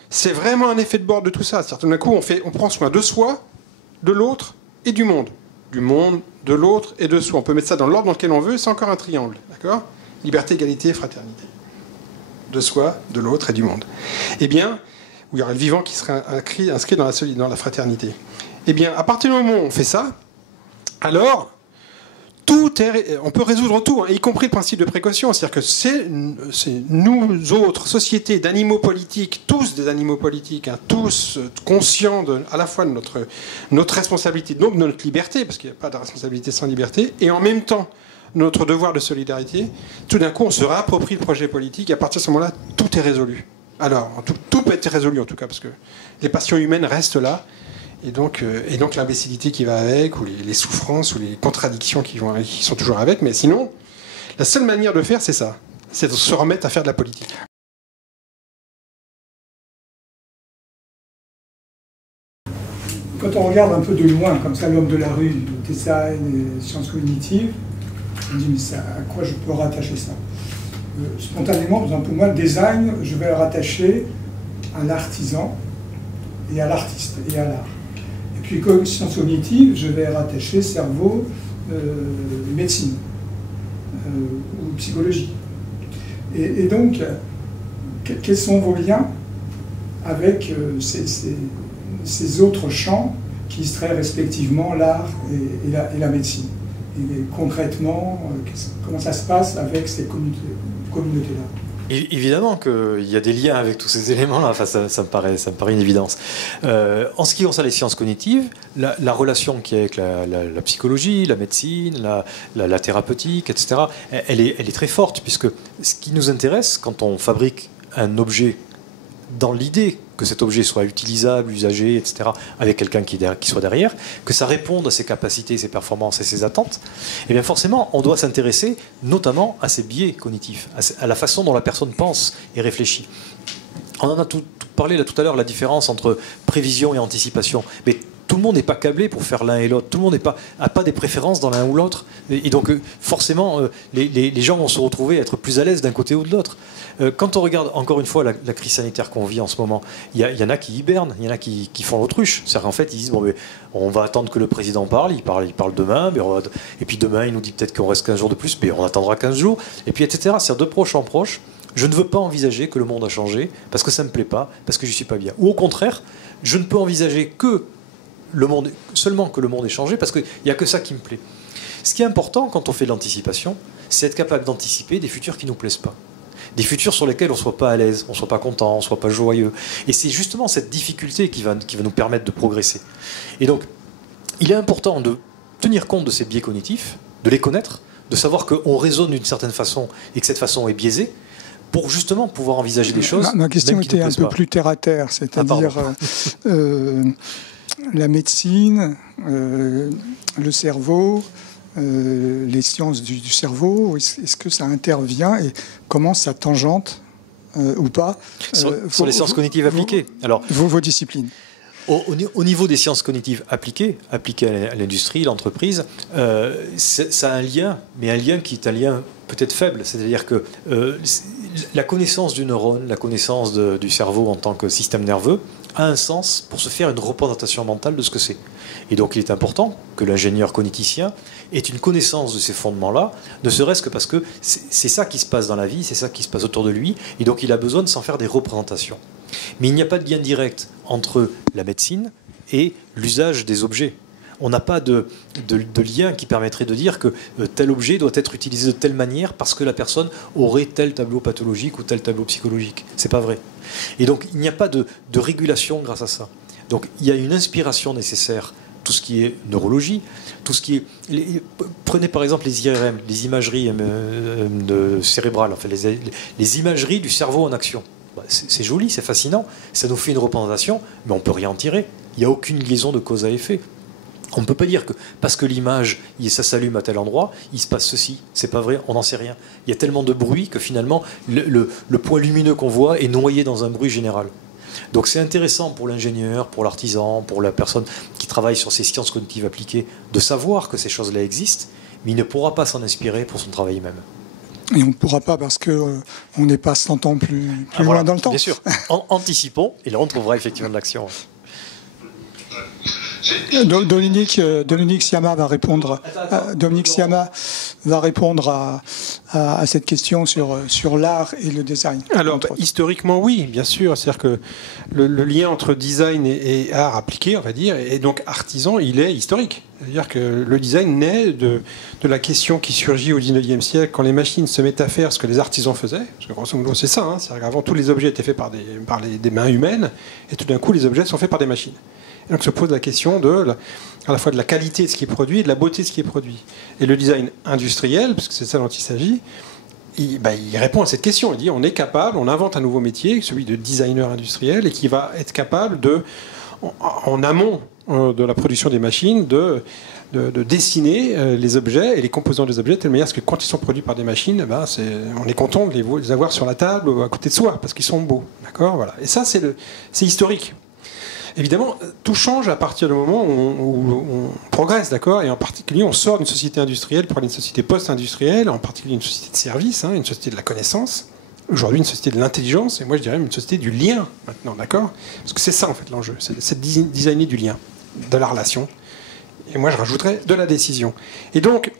C'est vraiment un effet de bord de tout ça. C'est-à-dire tout d'un coup, on prend soin de soi, de l'autre et du monde. Du monde, de l'autre et de soi. On peut mettre ça dans l'ordre dans lequel on veut, c'est encore un triangle. D'accord ? Liberté, égalité, fraternité. De soi, de l'autre et du monde. Eh bien, où il y aura le vivant qui serait inscrit dans la fraternité. Eh bien, à partir du moment où on fait ça, alors, on peut résoudre tout, hein, y compris le principe de précaution. C'est-à-dire que c'est nous autres, sociétés d'animaux politiques, tous des animaux politiques, hein, tous conscients à la fois de notre responsabilité, donc de notre liberté, parce qu'il n'y a pas de responsabilité sans liberté, et en même temps, notre devoir de solidarité, tout d'un coup, on se réapproprie le projet politique, et à partir de ce moment-là, tout est résolu. Alors, tout peut être résolu, en tout cas, parce que les passions humaines restent là, et donc l'imbécilité qui va avec, ou les souffrances, ou les contradictions qui sont toujours avec, mais sinon, la seule manière de faire, c'est ça. C'est de se remettre à faire de la politique. Quand on regarde un peu de loin, comme ça, l'homme de la rue, le design, les sciences cognitives, on dit, mais à quoi je peux rattacher ça? spontanément, par exemple, pour moi, le design, je vais le rattacher à l'artisan et à l'artiste et à l'art. Et puis, comme sciences cognitives, je vais rattacher cerveau, médecine ou psychologie. Et donc, quels sont vos liens avec ces autres champs qui seraient respectivement l'art et la médecine? Et concrètement, comment ça se passe avec ces communautés-là? Évidemment qu'il y a des liens avec tous ces éléments-là, enfin, ça me paraît une évidence. En ce qui concerne les sciences cognitives, la relation qu'il y a avec la psychologie, la médecine, la thérapeutique, etc., elle est très forte, puisque ce qui nous intéresse quand on fabrique un objet dans l'idée que cet objet soit utilisable, usagé, etc., avec quelqu'un qui soit derrière, que ça réponde à ses capacités, ses performances et ses attentes, et bien forcément, on doit s'intéresser notamment à ces biais cognitifs, à la façon dont la personne pense et réfléchit. On en a tout parlé là tout à l'heure, la différence entre prévision et anticipation. Mais tout le monde n'est pas câblé pour faire l'un et l'autre. Tout le monde n'a pas des préférences dans l'un ou l'autre. Et donc, forcément, les gens vont se retrouver à être plus à l'aise d'un côté ou de l'autre. Quand on regarde, encore une fois, la crise sanitaire qu'on vit en ce moment, il y en a qui hibernent, il y en a qui font l'autruche. C'est-à-dire qu'en fait, ils disent, bon, mais on va attendre que le président parle, il parle demain, et puis demain, il nous dit peut-être qu'on reste 15 jours de plus, mais on attendra 15 jours, et puis etc. C'est-à-dire de proche en proche. Je ne veux pas envisager que le monde a changé, parce que ça ne me plaît pas, parce que je ne suis pas bien. Ou au contraire, je ne peux envisager seulement que le monde ait changé, parce qu'il n'y a que ça qui me plaît. Ce qui est important quand on fait de l'anticipation, c'est être capable d'anticiper des futurs qui ne nous plaisent pas. Des futurs sur lesquels on ne soit pas à l'aise, on ne soit pas content, on ne soit pas joyeux. Et c'est justement cette difficulté qui va nous permettre de progresser. Et donc, il est important de tenir compte de ces biais cognitifs, de les connaître, de savoir qu'on raisonne d'une certaine façon et que cette façon est biésée, pour justement pouvoir envisager des choses. Ma question était un peu plus terre à terre, c'est-à-dire la médecine, le cerveau, les sciences du cerveau, est-ce que ça intervient et comment ça tangente ou pas sur les sciences cognitives appliquées. Alors, vos disciplines. Au niveau des sciences cognitives appliquées à l'industrie, l'entreprise, ça a un lien, mais un lien qui est un lien peut-être faible. C'est-à-dire que la connaissance du neurone, la connaissance du cerveau en tant que système nerveux, a un sens pour se faire une représentation mentale de ce que c'est. Et donc il est important que l'ingénieur cogniticien ait une connaissance de ces fondements-là, ne serait-ce que parce que c'est ça qui se passe dans la vie, c'est ça qui se passe autour de lui, et donc il a besoin de s'en faire des représentations. Mais il n'y a pas de lien direct entre la médecine et l'usage des objets. On n'a pas de lien qui permettrait de dire que tel objet doit être utilisé de telle manière parce que la personne aurait tel tableau pathologique ou tel tableau psychologique. C'est pas vrai. Et donc il n'y a pas de régulation grâce à ça. Donc il y a une inspiration nécessaire, tout ce qui est neurologie, tout ce qui est... Prenez par exemple les IRM, les imageries cérébrales, enfin les imageries du cerveau en action. C'est joli, c'est fascinant, ça nous fait une représentation, mais on ne peut rien en tirer. Il n'y a aucune liaison de cause à effet. On ne peut pas dire que parce que l'image, ça s'allume à tel endroit, il se passe ceci. C'est pas vrai, on n'en sait rien. Il y a tellement de bruit que finalement, le point lumineux qu'on voit est noyé dans un bruit général. Donc c'est intéressant pour l'ingénieur, pour l'artisan, pour la personne qui travaille sur ces sciences cognitives appliquées, de savoir que ces choses-là existent, mais il ne pourra pas s'en inspirer pour son travail même. Et on ne pourra pas parce qu'on n'est pas 100 ans plus loin dans le temps. Bien sûr. Anticipons, et là on trouvera effectivement de l'action. Dominique Siama va répondre. Dominique Siama va répondre à cette question sur l'art et le design. Alors, historiquement, oui, bien sûr. C'est-à-dire que le lien entre design et art appliqué, on va dire, et donc artisan, il est historique. C'est-à-dire que le design naît de la question qui surgit au XIXe siècle quand les machines se mettent à faire ce que les artisans faisaient. Parce que grosso modo, c'est ça. Hein, c'est-à-dire qu'avant, tous les objets étaient faits par des mains humaines, et tout d'un coup, les objets sont faits par des machines. Et donc se pose la question à la fois de la qualité de ce qui est produit et de la beauté de ce qui est produit. Et le design industriel, parce que c'est ça dont il s'agit, il répond à cette question. Il dit on est capable, on invente un nouveau métier, celui de designer industriel, et qui va être capable en amont de la production des machines, de dessiner les objets et les composants des objets de telle manière que quand ils sont produits par des machines, on est content de les avoir sur la table ou à côté de soi, parce qu'ils sont beaux. D'accord, voilà. Et ça, c'est historique. Évidemment, tout change à partir du moment où on progresse, d'accord. Et en particulier, on sort d'une société industrielle pour aller une société post-industrielle, en particulier une société de service, une société de la connaissance. Aujourd'hui, une société de l'intelligence, et moi je dirais une société du lien maintenant, d'accord. Parce que c'est ça en fait l'enjeu, c'est designer du lien, de la relation. Et moi je rajouterais de la décision. Et donc,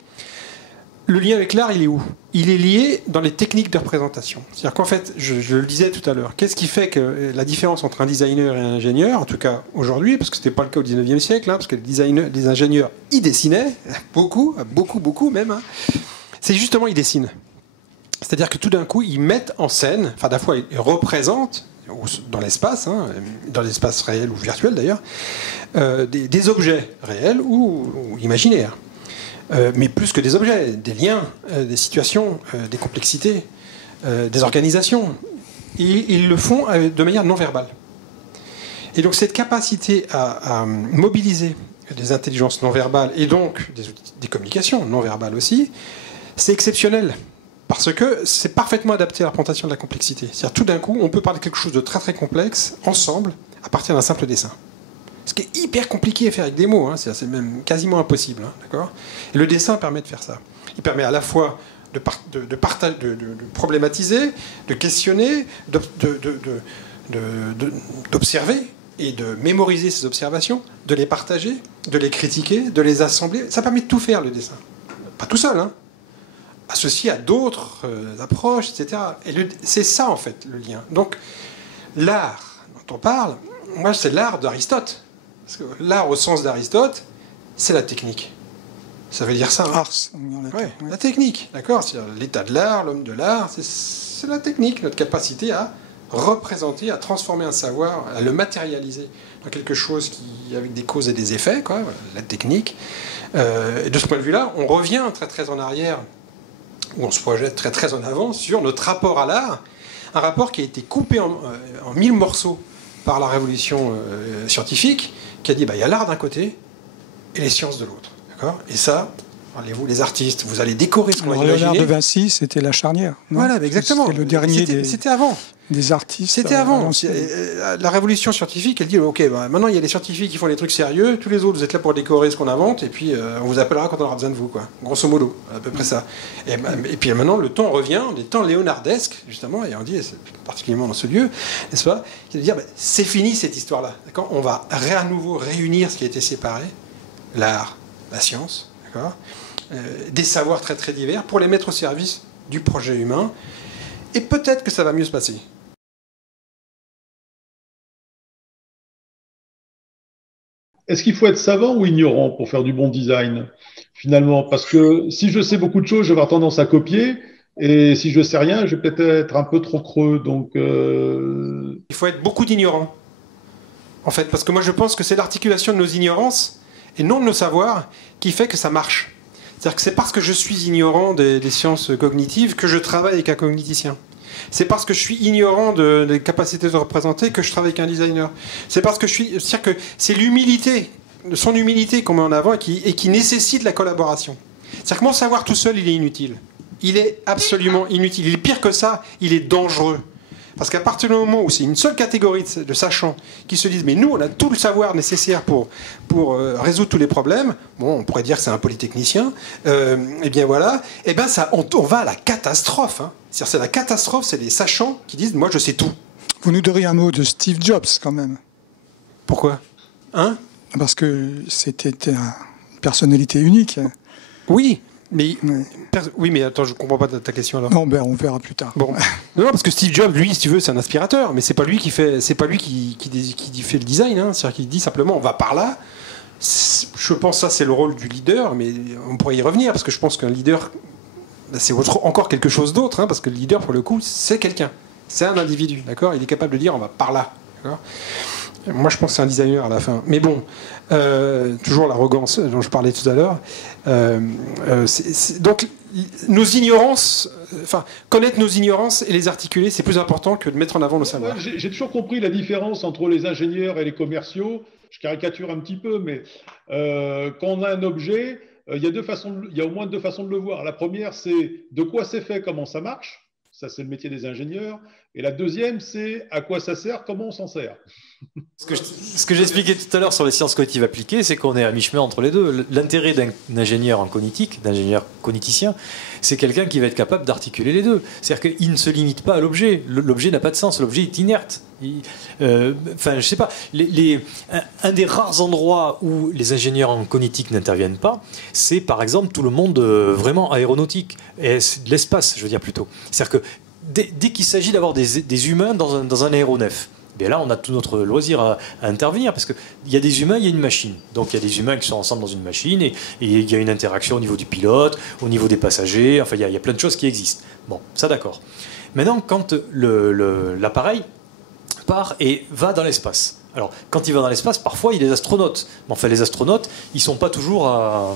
le lien avec l'art, il est où? Il est lié dans les techniques de représentation. C'est-à-dire qu'en fait, je le disais tout à l'heure, qu'est-ce qui fait que la différence entre un designer et un ingénieur, en tout cas aujourd'hui, parce que ce n'était pas le cas au 19e siècle, parce que les ingénieurs, ils dessinaient, beaucoup même, c'est justement ils dessinent. C'est-à-dire que tout d'un coup, ils mettent en scène, enfin, d'à fois, ils représentent dans l'espace réel ou virtuel d'ailleurs, des objets réels ou imaginaires. Mais plus que des objets, des liens, des situations, des complexités, des organisations. Et ils le font de manière non verbale. Et donc cette capacité à mobiliser des intelligences non verbales et donc des communications non verbales aussi, c'est exceptionnel. Parce que c'est parfaitement adapté à la représentation de la complexité. C'est-à-dire tout d'un coup, on peut parler de quelque chose de très très complexe ensemble à partir d'un simple dessin. Ce qui est hyper compliqué à faire avec des mots, c'est même quasiment impossible, d'accord. Et le dessin permet de faire ça. Il permet à la fois de problématiser, de questionner, d'observer et de mémoriser ces observations, de les partager, de les critiquer, de les assembler. Ça permet de tout faire, le dessin. Pas tout seul, associé à d'autres approches, etc. Et c'est ça, en fait, le lien. Donc, l'art dont on parle, moi, c'est l'art d'Aristote. Parce que l'art, au sens d'Aristote, c'est la technique. Ça veut dire ça. La technique, d'accord. C'est l'état de l'art, l'homme de l'art, c'est la technique, notre capacité à représenter, à transformer un savoir, à le matérialiser dans quelque chose avec des causes et des effets, quoi, la technique. Et de ce point de vue-là, on revient très très en arrière, où on se projette très très en avant sur notre rapport à l'art, un rapport qui a été coupé en 1000 morceaux par la révolution scientifique, qui a dit il y a l'art d'un côté et les sciences de l'autre. Et ça, parlez-vous, les artistes, vous allez décorer ce qu'on a imaginé. Léonard de Vinci, c'était la charnière. Non, voilà, exactement. C'était le dernier c'était avant. Des artistes. C'était avant. La révolution scientifique, elle dit ok, maintenant il y a les scientifiques qui font des trucs sérieux, tous les autres vous êtes là pour décorer ce qu'on invente, et puis on vous appellera quand on aura besoin de vous, quoi. Grosso modo, à peu près ça. Et puis maintenant le temps revient, des temps léonardesques, justement, et on dit, particulièrement dans ce lieu, n'est-ce pas, qui est de dire c'est fini cette histoire-là. On va à nouveau réunir ce qui a été séparé, l'art, la science, des savoirs très très divers, pour les mettre au service du projet humain. Et peut-être que ça va mieux se passer. Est-ce qu'il faut être savant ou ignorant pour faire du bon design, finalement? Parce que si je sais beaucoup de choses, je vais avoir tendance à copier. Et si je sais rien, je vais peut-être être un peu trop creux. Donc, il faut être beaucoup d'ignorants, en fait. Parce que moi, je pense que c'est l'articulation de nos ignorances et non de nos savoirs qui fait que ça marche. C'est-à-dire que c'est parce que je suis ignorant des sciences cognitives que je travaille avec un cogniticien. C'est parce que je suis ignorant des capacités de représenter que je travaille avec un designer. C'est parce que c'est-à-dire que c'est l'humilité, son humilité qu'on met en avant et qui nécessite la collaboration. C'est-à-dire que mon savoir tout seul, il est inutile. Il est absolument inutile. Il est pire que ça, il est dangereux. Parce qu'à partir du moment où c'est une seule catégorie de sachants qui se disent mais nous on a tout le savoir nécessaire pour résoudre tous les problèmes, bon on pourrait dire que c'est un polytechnicien, et bien voilà, et ben ça on va à la catastrophe. C'est-à-dire c'est la catastrophe, c'est les sachants qui disent moi je sais tout. Vous nous diriez un mot de Steve Jobs quand même. Pourquoi? Parce que c'était une personnalité unique. Oui. Oui, mais attends, je comprends pas ta question alors. Non, on verra plus tard. Bon, non, parce que Steve Jobs, lui, si tu veux, c'est un aspirateur, mais c'est pas lui qui fait le design. C'est-à-dire qu'il dit simplement, on va par là. Je pense que ça, c'est le rôle du leader, mais on pourrait y revenir parce que je pense qu'un leader, c'est encore quelque chose d'autre, parce que le leader, pour le coup, c'est quelqu'un, c'est un individu, d'accord. Il est capable de dire, on va par là, d'accord. Moi, je pense que c'est un designer à la fin. Mais bon, toujours l'arrogance dont je parlais tout à l'heure. Donc, nos ignorances, connaître nos ignorances et les articuler, c'est plus important que de mettre en avant nos savoirs. J'ai toujours compris la différence entre les ingénieurs et les commerciaux. Je caricature un petit peu, mais quand on a un objet, il y a au moins deux façons de le voir. La première, c'est de quoi c'est fait, comment ça marche. Ça, c'est le métier des ingénieurs. Et la deuxième, c'est à quoi ça sert, comment on s'en sert. Ce que j'expliquais tout à l'heure sur les sciences cognitives appliquées, c'est qu'on est à mi-chemin entre les deux. L'intérêt d'un ingénieur en cognitique, d'ingénieur cogniticien, c'est quelqu'un qui va être capable d'articuler les deux. C'est-à-dire qu'il ne se limite pas à l'objet. L'objet n'a pas de sens, l'objet est inerte. Enfin, je sais pas. Un des rares endroits où les ingénieurs en cognitique n'interviennent pas, c'est par exemple tout le monde vraiment aéronautique, et l'espace, je veux dire plutôt. C'est-à-dire que dès qu'il s'agit d'avoir des humains dans un aéronef, et là, on a tout notre loisir à intervenir, parce qu'il y a des humains, il y a une machine. Donc, il y a des humains qui sont ensemble dans une machine, et il y a une interaction au niveau du pilote, au niveau des passagers, enfin, il y a plein de choses qui existent. Bon, ça d'accord. Maintenant, quand l'appareil part et va dans l'espace. Alors, quand il va dans l'espace, parfois, il y a des astronautes. Mais enfin, les astronautes, ils sont pas toujours là,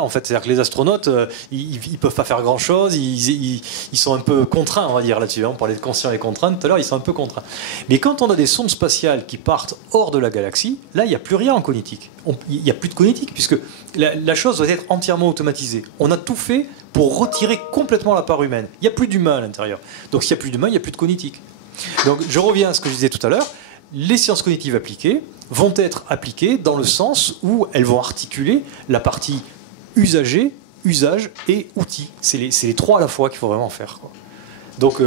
en fait. C'est-à-dire que les astronautes, ils peuvent pas faire grand-chose. Ils sont un peu contraints, on va dire, là-dessus. On parlait de conscients et contraints tout à l'heure, ils sont un peu contraints. Mais quand on a des sondes spatiales qui partent hors de la galaxie, là, il n'y a plus rien en cognitique. Il n'y a plus de cognitique, puisque la chose doit être entièrement automatisée. On a tout fait pour retirer complètement la part humaine. Il n'y a plus d'humain à l'intérieur. Donc, s'il n'y a plus d'humain, il n'y a plus de cognitique. Donc, je reviens à ce que je disais tout à l'heure. Les sciences cognitives appliquées vont être appliquées dans le sens où elles vont articuler la partie usage et outil. C'est les trois à la fois qu'il faut vraiment faire, quoi. Donc,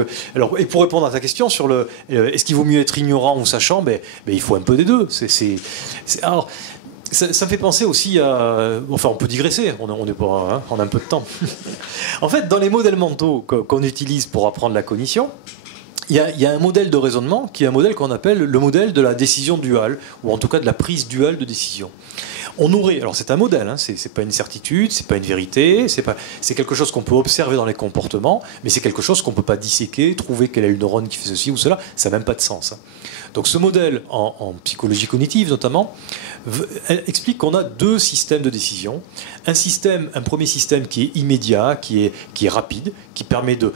et pour répondre à ta question sur est-ce qu'il vaut mieux être ignorant ou sachant, il faut un peu des deux. Alors, ça me fait penser aussi à... Enfin, on peut digresser, on a un peu de temps. En fait, dans les modèles mentaux qu'on utilise pour apprendre la cognition, il y a un modèle de raisonnement qui est un modèle qu'on appelle le modèle de la décision duale, ou en tout cas de la prise duale de décision. Alors c'est un modèle, hein, c'est pas une certitude, c'est pas une vérité, c'est quelque chose qu'on peut observer dans les comportements, mais c'est quelque chose qu'on peut pas disséquer, trouver quel est le neurone qui fait ceci ou cela, ça n'a même pas de sens. Donc ce modèle, en psychologie cognitive notamment, explique qu'on a deux systèmes de décision. Un premier système qui est immédiat, qui est rapide, qui permet de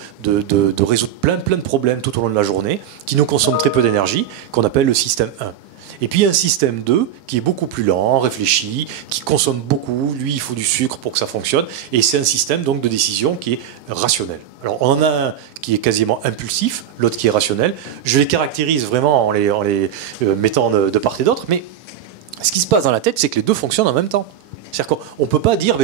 résoudre plein de problèmes tout au long de la journée, qui nous consomme très peu d'énergie, qu'on appelle le système 1. Et puis un système 2 qui est beaucoup plus lent, réfléchi, qui consomme beaucoup. Lui, il faut du sucre pour que ça fonctionne. Et c'est un système donc de décision qui est rationnel. Alors on en a un qui est quasiment impulsif, l'autre qui est rationnel. Je les caractérise vraiment en les mettant de part et d'autre. Mais ce qui se passe dans la tête, c'est que les deux fonctionnent en même temps. C'est-à-dire qu'on ne peut pas dire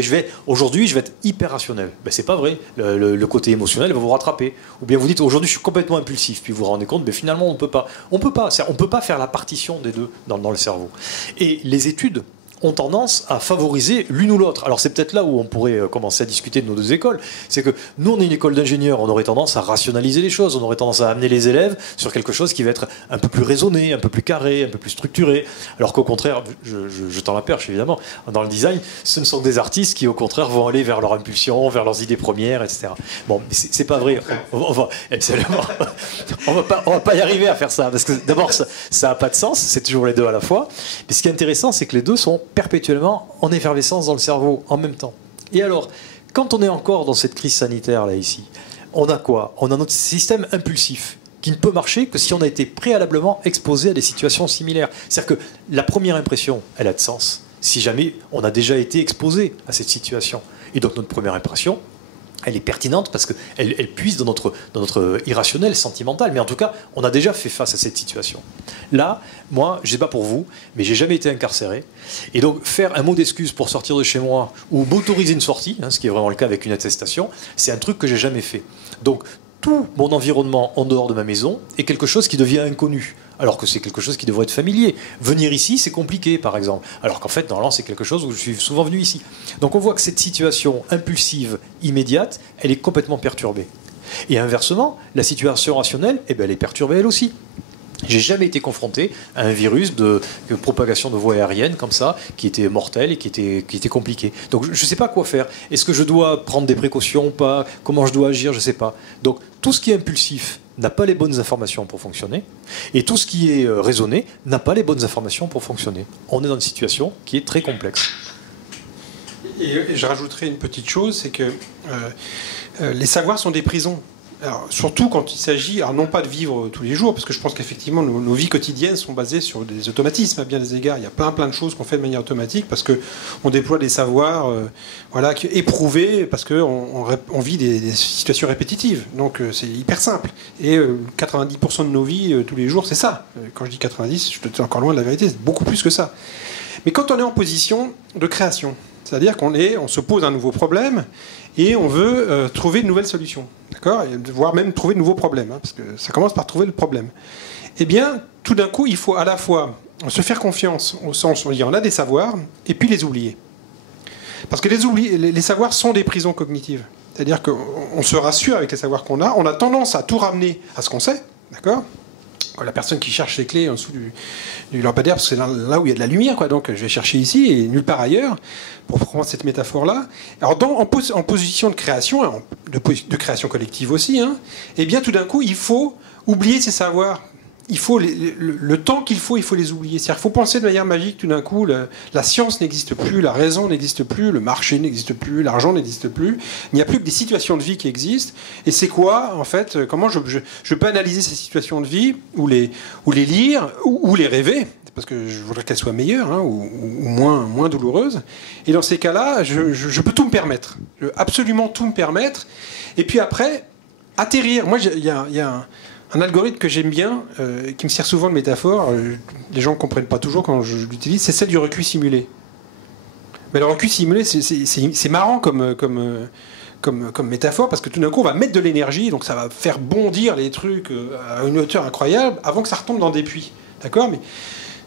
aujourd'hui je vais être hyper rationnel. C'est pas vrai. Le côté émotionnel va vous rattraper. Ou bien vous dites aujourd'hui je suis complètement impulsif, puis vous vous rendez compte finalement on ne peut pas. On peut pas faire la partition des deux dans le cerveau. Et les études ont tendance à favoriser l'une ou l'autre. Alors c'est peut-être là où on pourrait commencer à discuter de nos deux écoles. C'est que nous, on est une école d'ingénieurs, on aurait tendance à rationaliser les choses, on aurait tendance à amener les élèves sur quelque chose qui va être un peu plus raisonné, un peu plus carré, un peu plus structuré. Alors qu'au contraire, je tends la perche évidemment, dans le design, ce ne sont que des artistes qui au contraire vont aller vers leur impulsion, vers leurs idées premières, etc. Bon, c'est pas vrai. On va pas y arriver à faire ça, parce que d'abord, ça n'a pas de sens, c'est toujours les deux à la fois. Mais ce qui est intéressant, c'est que les deux sont perpétuellement en effervescence dans le cerveau en même temps. Et alors, quand on est encore dans cette crise sanitaire là ici, on a quoi? On a notre système impulsif qui ne peut marcher que si on a été préalablement exposé à des situations similaires. C'est-à-dire que la première impression, elle a de sens si jamais on a déjà été exposé à cette situation. Et donc notre première impression, elle est pertinente parce qu'elle puise dans notre irrationnel sentimental. Mais en tout cas, on a déjà fait face à cette situation. Là, moi, je ne sais pas pour vous, mais j'ai jamais été incarcéré. Et donc, faire un mot d'excuse pour sortir de chez moi ou m'autoriser une sortie, ce qui est vraiment le cas avec une attestation, c'est un truc que j'ai jamais fait. Donc, tout mon environnement en dehors de ma maison est quelque chose qui devient inconnu, alors que c'est quelque chose qui devrait être familier. Venir ici, c'est compliqué, par exemple, alors qu'en fait, normalement, c'est quelque chose où je suis souvent venu ici. Donc on voit que cette situation impulsive, immédiate, elle est complètement perturbée. Et inversement, la situation rationnelle, elle est perturbée elle aussi. J'ai jamais été confronté à un virus de propagation de voies aériennes comme ça, qui était mortel et qui était compliqué. Donc je ne sais pas quoi faire. Est-ce que je dois prendre des précautions ou pas? Comment je dois agir? Je ne sais pas. Donc tout ce qui est impulsif n'a pas les bonnes informations pour fonctionner, et tout ce qui est raisonné n'a pas les bonnes informations pour fonctionner. On est dans une situation qui est très complexe. Et je rajouterai une petite chose, c'est que les savoirs sont des prisons. Alors, surtout quand il s'agit, alors non pas de vivre tous les jours, parce que je pense qu'effectivement nos vies quotidiennes sont basées sur des automatismes à bien des égards. Il y a plein de choses qu'on fait de manière automatique parce qu'on déploie des savoirs éprouvés, parce qu'on vit des situations répétitives. Donc c'est hyper simple. Et 90% de nos vies tous les jours, c'est ça. Quand je dis 90, je suis encore loin de la vérité, c'est beaucoup plus que ça. Mais quand on est en position de création, c'est-à-dire on se pose un nouveau problème et on veut trouver de nouvelles solutions, d'accord, voire même trouver de nouveaux problèmes, parce que ça commence par trouver le problème. Eh bien, tout d'un coup, il faut à la fois se faire confiance, au sens où on a des savoirs, et puis les oublier. Parce que les savoirs sont des prisons cognitives. C'est-à-dire qu'on se rassure avec les savoirs qu'on a, on a tendance à tout ramener à ce qu'on sait, d'accord ? La personne qui cherche les clés en dessous du lampadaire, parce que c'est là où il y a de la lumière, quoi. Donc je vais chercher ici et nulle part ailleurs, pour prendre cette métaphore-là. Alors en position de création, de création collective aussi, eh bien tout d'un coup, il faut oublier ces savoirs. Il faut le temps qu'il faut, il faut les oublier. C'est-à-dire qu'il faut penser de manière magique, tout d'un coup, la science n'existe plus, la raison n'existe plus, le marché n'existe plus, l'argent n'existe plus. Il n'y a plus que des situations de vie qui existent. Et c'est quoi, en fait, comment je peux analyser ces situations de vie, ou les lire, ou les rêver, parce que je voudrais qu'elles soient meilleures, ou moins douloureuses. Et dans ces cas-là, je peux tout me permettre. Je peux absolument tout me permettre. Et puis après, atterrir. Moi, il y a un algorithme que j'aime bien, qui me sert souvent de métaphore, les gens ne comprennent pas toujours quand je l'utilise, c'est celle du recuit simulé. Mais le recuit simulé, c'est marrant comme métaphore, parce que tout d'un coup, on va mettre de l'énergie, donc ça va faire bondir les trucs à une hauteur incroyable, avant que ça retombe dans des puits. D'accord ?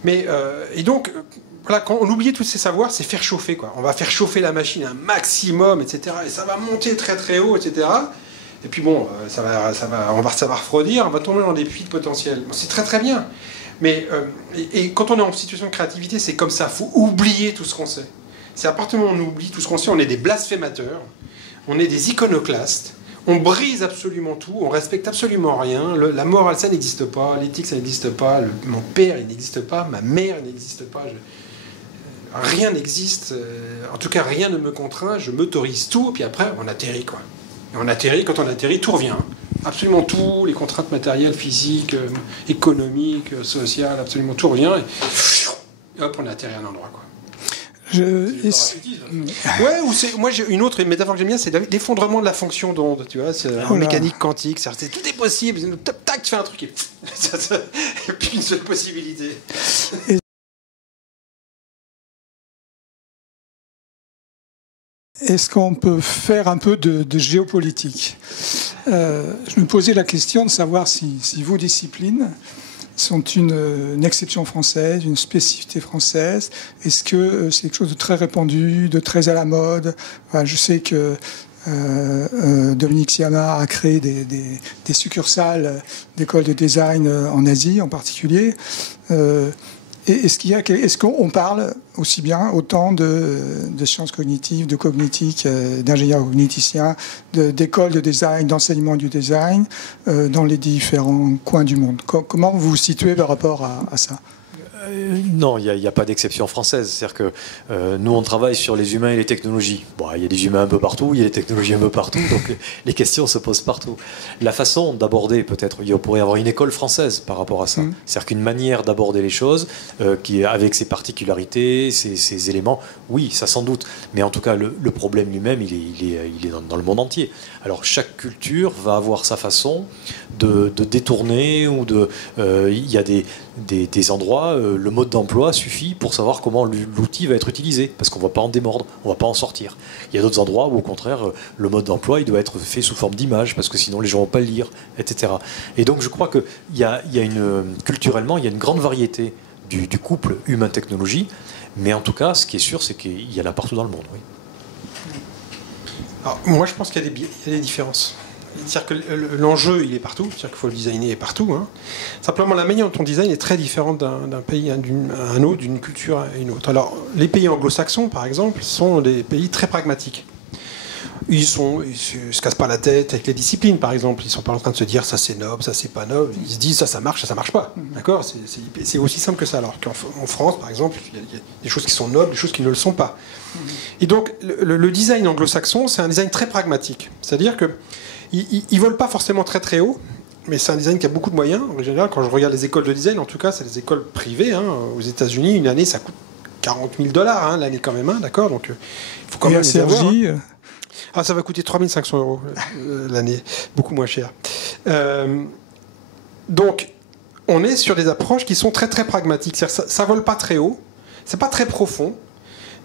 Et donc, voilà, quand on oublie tous ces savoirs, c'est faire chauffer, quoi. On va faire chauffer la machine un maximum, etc. Et ça va monter très très haut, etc. Et puis bon, ça va refroidir, on va tomber dans des puits de potentiel. Bon, c'est très très bien. Mais et quand on est en situation de créativité, c'est comme ça. Il faut oublier tout ce qu'on sait. C'est à partir du moment où on oublie tout ce qu'on sait, on est des blasphémateurs, on est des iconoclastes, on brise absolument tout, on respecte absolument rien. La morale, ça n'existe pas, l'éthique, ça n'existe pas, mon père, il n'existe pas, ma mère, il n'existe pas. Rien n'existe. En tout cas, rien ne me contraint. Je m'autorise tout, puis après, on atterrit, quoi. Et quand on atterrit, tout revient. Absolument tout, les contraintes matérielles, physiques, économiques, sociales, absolument tout revient. Et hop, on atterrit à un endroit, quoi. Moi, j'ai une autre métaphore que j'aime bien, c'est l'effondrement de la fonction d'onde. Tu vois, c'est en mécanique quantique. Tout est possible. Tac, tu fais un truc et puis une seule possibilité. Est-ce qu'on peut faire un peu de géopolitique ? Je me posais la question de savoir si vos disciplines sont une exception française, une spécificité française. Est-ce que c'est quelque chose de très répandu, de très à la mode ? Je sais que Dominique Siama a créé des succursales d'écoles de design en Asie en particulier. Est-ce qu'on parle aussi bien autant de sciences cognitives, de cognitique, d'ingénieurs cogniticiens, d'écoles de design, d'enseignement du design dans les différents coins du monde ? Comment vous vous situez par rapport à ça ? Non, il n'y a pas d'exception française. C'est-à-dire que nous, on travaille sur les humains et les technologies. Bon, il y a des humains un peu partout, il y a des technologies un peu partout, donc les questions se posent partout. La façon d'aborder, peut-être, il pourrait y avoir une école française par rapport à ça. C'est-à-dire qu'une manière d'aborder les choses, avec ses particularités, ses éléments, oui, ça sans doute. Mais en tout cas, le problème lui-même, il est dans le monde entier. Alors, chaque culture va avoir sa façon de détourner, ou il y a des endroits, le mode d'emploi suffit pour savoir comment l'outil va être utilisé, parce qu'on ne va pas en démordre, on ne va pas en sortir. Il y a d'autres endroits où, au contraire, le mode d'emploi, il doit être fait sous forme d'image, parce que sinon les gens ne vont pas le lire, etc. Et donc je crois que culturellement, il y a une grande variété du couple humain-technologie, mais en tout cas, ce qui est sûr, c'est qu'il y en a partout dans le monde. Oui. Alors, moi, je pense qu'il y a des différences. C'est-à-dire que l'enjeu, il est partout. C'est-à-dire qu'il faut le designer partout. Simplement, la manière dont on design est très différente d'un pays à un autre, d'une culture à une autre. Alors, les pays anglo-saxons, par exemple, sont des pays très pragmatiques. Ils ne se cassent pas la tête avec les disciplines, par exemple. Ils ne sont pas en train de se dire ça c'est noble, ça c'est pas noble. Ils se disent ça marche pas. D'accord ? C'est aussi simple que ça. Alors qu'en France, par exemple, il y a des choses qui sont nobles, des choses qui ne le sont pas. Et donc, le design anglo-saxon, c'est un design très pragmatique. C'est-à-dire que Il vole pas forcément très très haut, mais c'est un design qui a beaucoup de moyens. En général, quand je regarde les écoles de design, en tout cas, c'est des écoles privées. Aux États-Unis, une année, ça coûte $40 000 l'année quand même, d'accord. Donc, il faut quand même les avoir. Ah, ça va coûter 3 500 € l'année, beaucoup moins cher. Donc, on est sur des approches qui sont très très pragmatiques. Ça vole pas très haut, c'est pas très profond,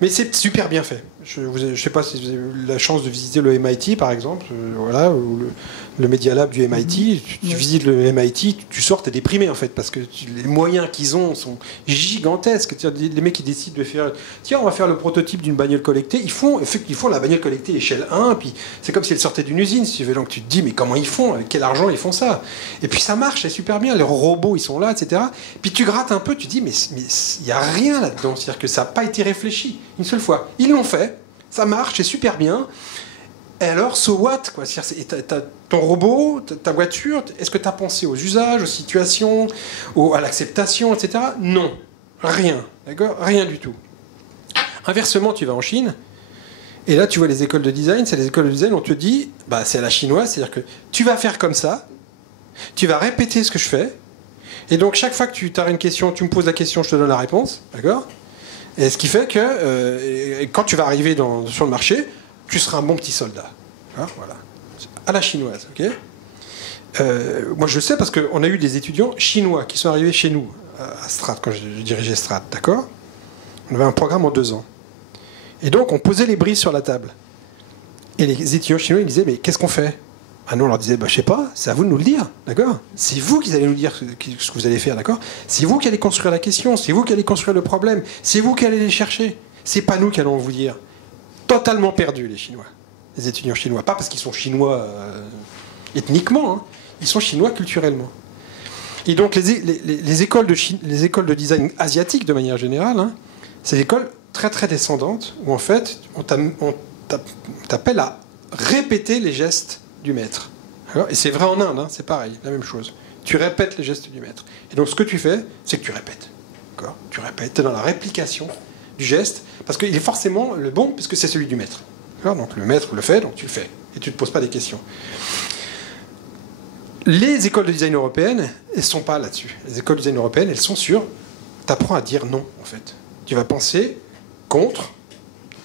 mais c'est super bien fait. Je ne sais pas si vous avez eu la chance de visiter le MIT, par exemple, ou le Media Lab du MIT. Tu visites le MIT, tu sors, t'es déprimé, en fait, parce que les moyens qu'ils ont sont gigantesques. Les mecs qui décident de faire... Tiens, on va faire le prototype d'une bagnole connectée. Ils font la bagnole connectée échelle 1, puis c'est comme si elle sortait d'une usine, si tu veux. Donc tu te dis, mais comment ils font? Avec quel argent ils font ça? Et puis ça marche, c'est super bien. Les robots, ils sont là, etc. Puis tu grattes un peu, tu te dis, mais il n'y a rien là-dedans. C'est-à-dire que ça n'a pas été réfléchi une seule fois. Ils l'ont fait. Ça marche, c'est super bien. Et alors, so what, quoi? T'as ton robot, ta voiture, est-ce que tu as pensé aux usages, aux situations, à l'acceptation, etc. Non, rien. D'accord? Rien du tout. Inversement, tu vas en Chine, et là, tu vois les écoles de design, c'est les écoles de design, on te dit, c'est à la chinoise, c'est-à-dire que tu vas faire comme ça, tu vas répéter ce que je fais, et donc chaque fois que tu as une question, tu me poses la question, je te donne la réponse, d'accord? Et ce qui fait que quand tu vas arriver sur le marché, tu seras un bon petit soldat. Voilà. À la chinoise, ok? Moi, je sais parce qu'on a eu des étudiants chinois qui sont arrivés chez nous, à Strat, quand je dirigeais Strat, d'accord? On avait un programme en 2 ans. Et donc, on posait les brises sur la table. Et les étudiants chinois, ils disaient, mais qu'est-ce qu'on fait? Ah non, on leur disait, je sais pas, c'est à vous de nous le dire, d'accord? C'est vous qui allez nous dire ce que vous allez faire, d'accord? C'est vous qui allez construire la question, c'est vous qui allez construire le problème, c'est vous qui allez les chercher. C'est pas nous qui allons vous dire. Totalement perdus, les Chinois, les étudiants chinois. Pas parce qu'ils sont chinois ethniquement, hein, ils sont chinois culturellement. Et donc les écoles de design asiatiques, de manière générale, hein, c'est des écoles très très descendantes, où en fait, on t'appelle à répéter les gestes du maître. Et c'est vrai en Inde, hein, c'est pareil, la même chose. Tu répètes les gestes du maître. Et donc ce que tu fais, c'est que tu répètes. Tu répètes, tu es dans la réplication du geste, parce qu'il est forcément le bon, puisque c'est celui du maître. Donc le maître le fait, donc tu le fais. Et tu ne te poses pas des questions. Les écoles de design européennes, elles ne sont pas là-dessus. Les écoles de design européennes, elles sont sur... Tu apprends à dire non, en fait. Tu vas penser contre...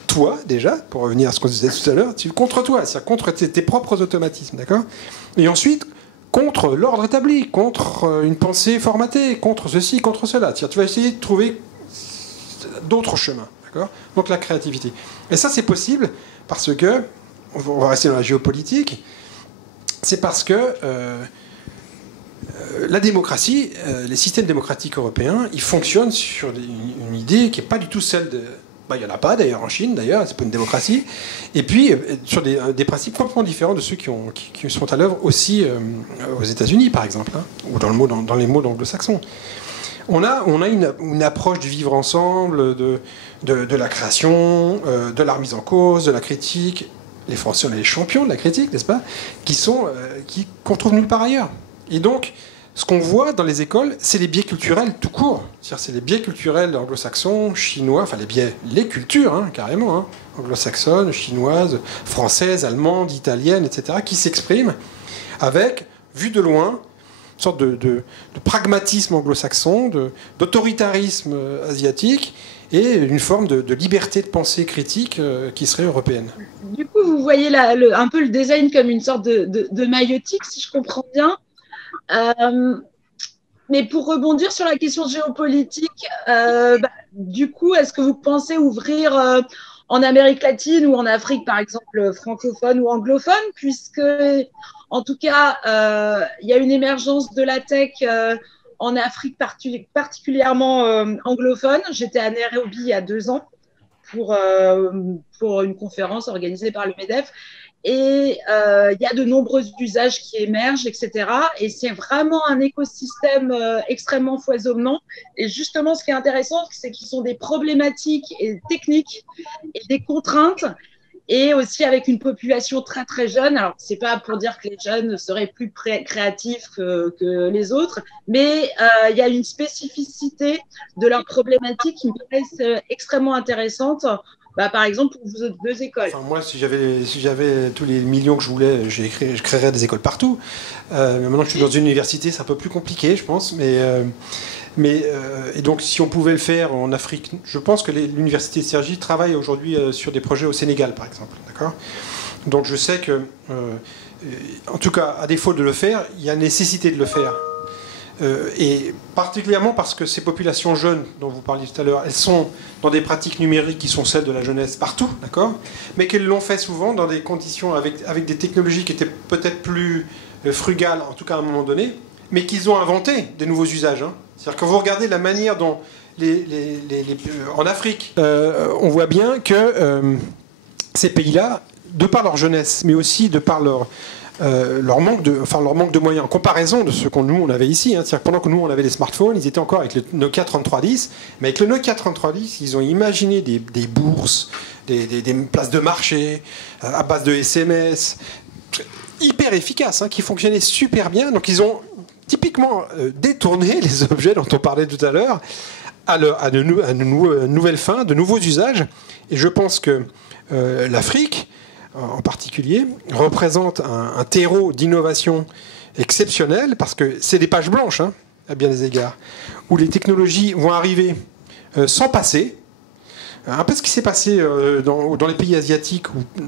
toi, déjà, pour revenir à ce qu'on disait tout à l'heure, contre toi, c'est-à-dire contre tes propres automatismes, d'accord? Et ensuite, contre l'ordre établi, contre une pensée formatée, contre ceci, contre cela. C'est-à-dire, tu vas essayer de trouver d'autres chemins, d'accord? Donc la créativité. Et ça, c'est possible parce que, on va rester dans la géopolitique, c'est parce que la démocratie, les systèmes démocratiques européens, ils fonctionnent sur une idée qui n'est pas du tout celle de... il n'y en a pas d'ailleurs en Chine, d'ailleurs, c'est pas une démocratie. Et puis, sur des principes complètement différents de ceux qui sont à l'œuvre aussi aux États-Unis, par exemple, hein, ou dans les mots anglo-saxons. On a une approche du vivre ensemble, de la création, de la remise en cause, de la critique. Les Français, on est les champions de la critique, n'est-ce pas? Qu'on trouve nulle part ailleurs. Et donc, ce qu'on voit dans les écoles, c'est les biais culturels tout court. C'est-à-dire, c'est les biais culturels anglo-saxons, chinois, enfin les cultures, hein, carrément, hein, anglo-saxonnes, chinoises, françaises, allemandes, italiennes, etc., qui s'expriment avec, vu de loin, une sorte de pragmatisme anglo-saxon, d'autoritarisme asiatique, et une forme de liberté de pensée critique qui serait européenne. Du coup, vous voyez un peu le design comme une sorte de maïeutique, si je comprends bien. Mais pour rebondir sur la question géopolitique, du coup, est-ce que vous pensez ouvrir en Amérique latine ou en Afrique, par exemple, francophone ou anglophone, puisque, en tout cas, il y a une émergence de la tech en Afrique particulièrement anglophone. J'étais à Nairobi il y a 2 ans pour une conférence organisée par le MEDEF. Et il y a de nombreux usages qui émergent, etc. Et c'est vraiment un écosystème extrêmement foisonnant. Et justement, ce qui est intéressant, c'est qu'ils sont des problématiques et techniques et des contraintes, et aussi avec une population très très jeune. Alors, c'est pas pour dire que les jeunes seraient plus créatifs que les autres, mais il y a une spécificité de leurs problématiques qui me paraissent extrêmement intéressantes par exemple, pour vos deux écoles. Enfin, moi, si j'avais tous les millions que je voulais, je créerais des écoles partout. Mais maintenant que je suis dans une université, c'est un peu plus compliqué, je pense. Et donc, si on pouvait le faire en Afrique, je pense que l'université de Cergy travaille aujourd'hui sur des projets au Sénégal, par exemple. D'accord ? Donc, je sais que, en tout cas, à défaut de le faire, il y a nécessité de le faire. Et particulièrement parce que ces populations jeunes dont vous parliez tout à l'heure, elles sont dans des pratiques numériques qui sont celles de la jeunesse partout, d'accord ? Mais qu'elles l'ont fait souvent dans des conditions avec des technologies qui étaient peut-être plus frugales, en tout cas à un moment donné, mais qu'ils ont inventé des nouveaux usages. Hein. C'est-à-dire que vous regardez la manière dont en Afrique, on voit bien que ces pays-là, de par leur jeunesse, mais aussi de par leur manque de moyens, en comparaison de ce qu'on nous on avait ici. Hein. C'est-à-dire que pendant que nous on avait les smartphones, ils étaient encore avec le Nokia 3310, mais avec le Nokia 3310, ils ont imaginé des bourses, des places de marché à base de SMS, hyper efficaces, hein, qui fonctionnaient super bien. Donc ils ont typiquement détourné les objets dont on parlait tout à l'heure à de nouvelles fins, de nouveaux usages. Et je pense que l'Afrique, en particulier, représente un terreau d'innovation exceptionnel, parce que c'est des pages blanches, hein, à bien des égards, où les technologies vont arriver sans passer. Un peu ce qui s'est passé dans les pays asiatiques,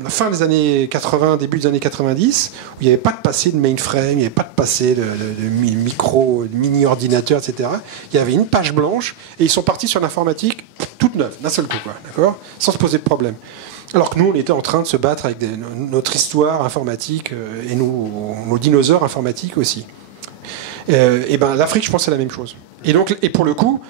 fin des années 80, début des années 90, où il n'y avait pas de passé de mainframe, il n'y avait pas de passé de micro, de mini-ordinateur, etc. Il y avait une page blanche, et ils sont partis sur l'informatique toute neuve, d'un seul coup, quoi, d'accord ? Sans se poser de problème. Alors que nous, on était en train de se battre avec notre histoire informatique et nos dinosaures informatiques aussi. Et ben, l'Afrique, je pense, c'est la même chose. Et pour le coup,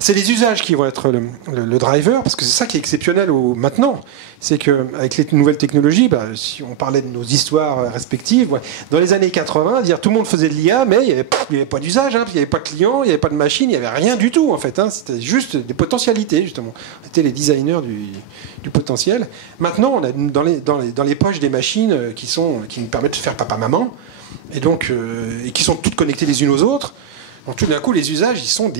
c'est les usages qui vont être le driver, parce que c'est ça qui est exceptionnel maintenant. C'est qu'avec les nouvelles technologies, si on parlait de nos histoires respectives, dans les années 80, tout le monde faisait de l'IA, mais il n'y avait pas d'usage, hein, il n'y avait pas de clients, il n'y avait pas de machines, il n'y avait rien du tout, en fait. Hein, c'était juste des potentialités, justement. On était les designers du potentiel. Maintenant, on a dans les poches des machines qui nous permettent de faire papa-maman, et donc et qui sont toutes connectées les unes aux autres. Donc tout d'un coup, les usages, ils sont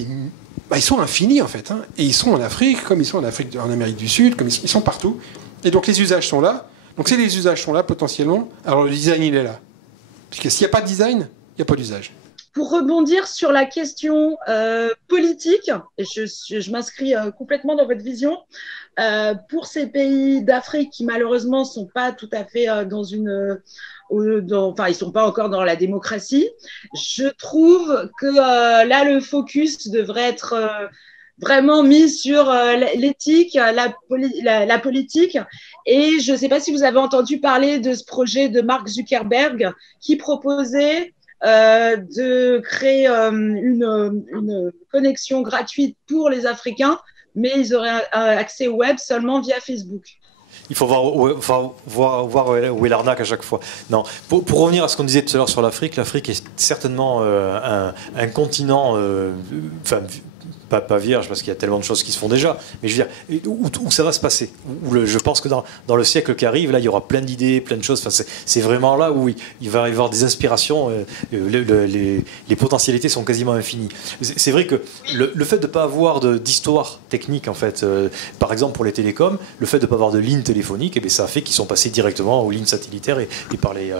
infinis, en fait. Hein, et ils sont en Afrique, comme ils sont en Amérique du Sud, comme ils sont partout. Et donc les usages sont là. Donc si les usages sont là, potentiellement, alors le design, il est là. Parce que s'il n'y a pas de design, il n'y a pas d'usage. Pour rebondir sur la question politique, et je m'inscris complètement dans votre vision, pour ces pays d'Afrique qui malheureusement ne sont pas tout à fait ils sont pas encore dans la démocratie, je trouve que là le focus devrait être vraiment mis sur l'éthique, la politique. Et je ne sais pas si vous avez entendu parler de ce projet de Mark Zuckerberg qui proposait de créer une connexion gratuite pour les Africains, mais ils auraient accès au web seulement via Facebook. Il faut voir où est l'arnaque à chaque fois. Non. Pour revenir à ce qu'on disait tout à l'heure sur l'Afrique est certainement un continent... pas vierge, parce qu'il y a tellement de choses qui se font déjà, mais je veux dire, où ça va se passer. Je pense que dans le siècle qui arrive, là, il y aura plein d'idées, plein de choses. Enfin, c'est vraiment là où il va y avoir des inspirations. Les potentialités sont quasiment infinies. C'est vrai que le fait de ne pas avoir d'histoire technique, en fait, par exemple pour les télécoms, le fait de ne pas avoir de ligne téléphonique, ça a fait qu'ils sont passés directement aux lignes satellitaires et par les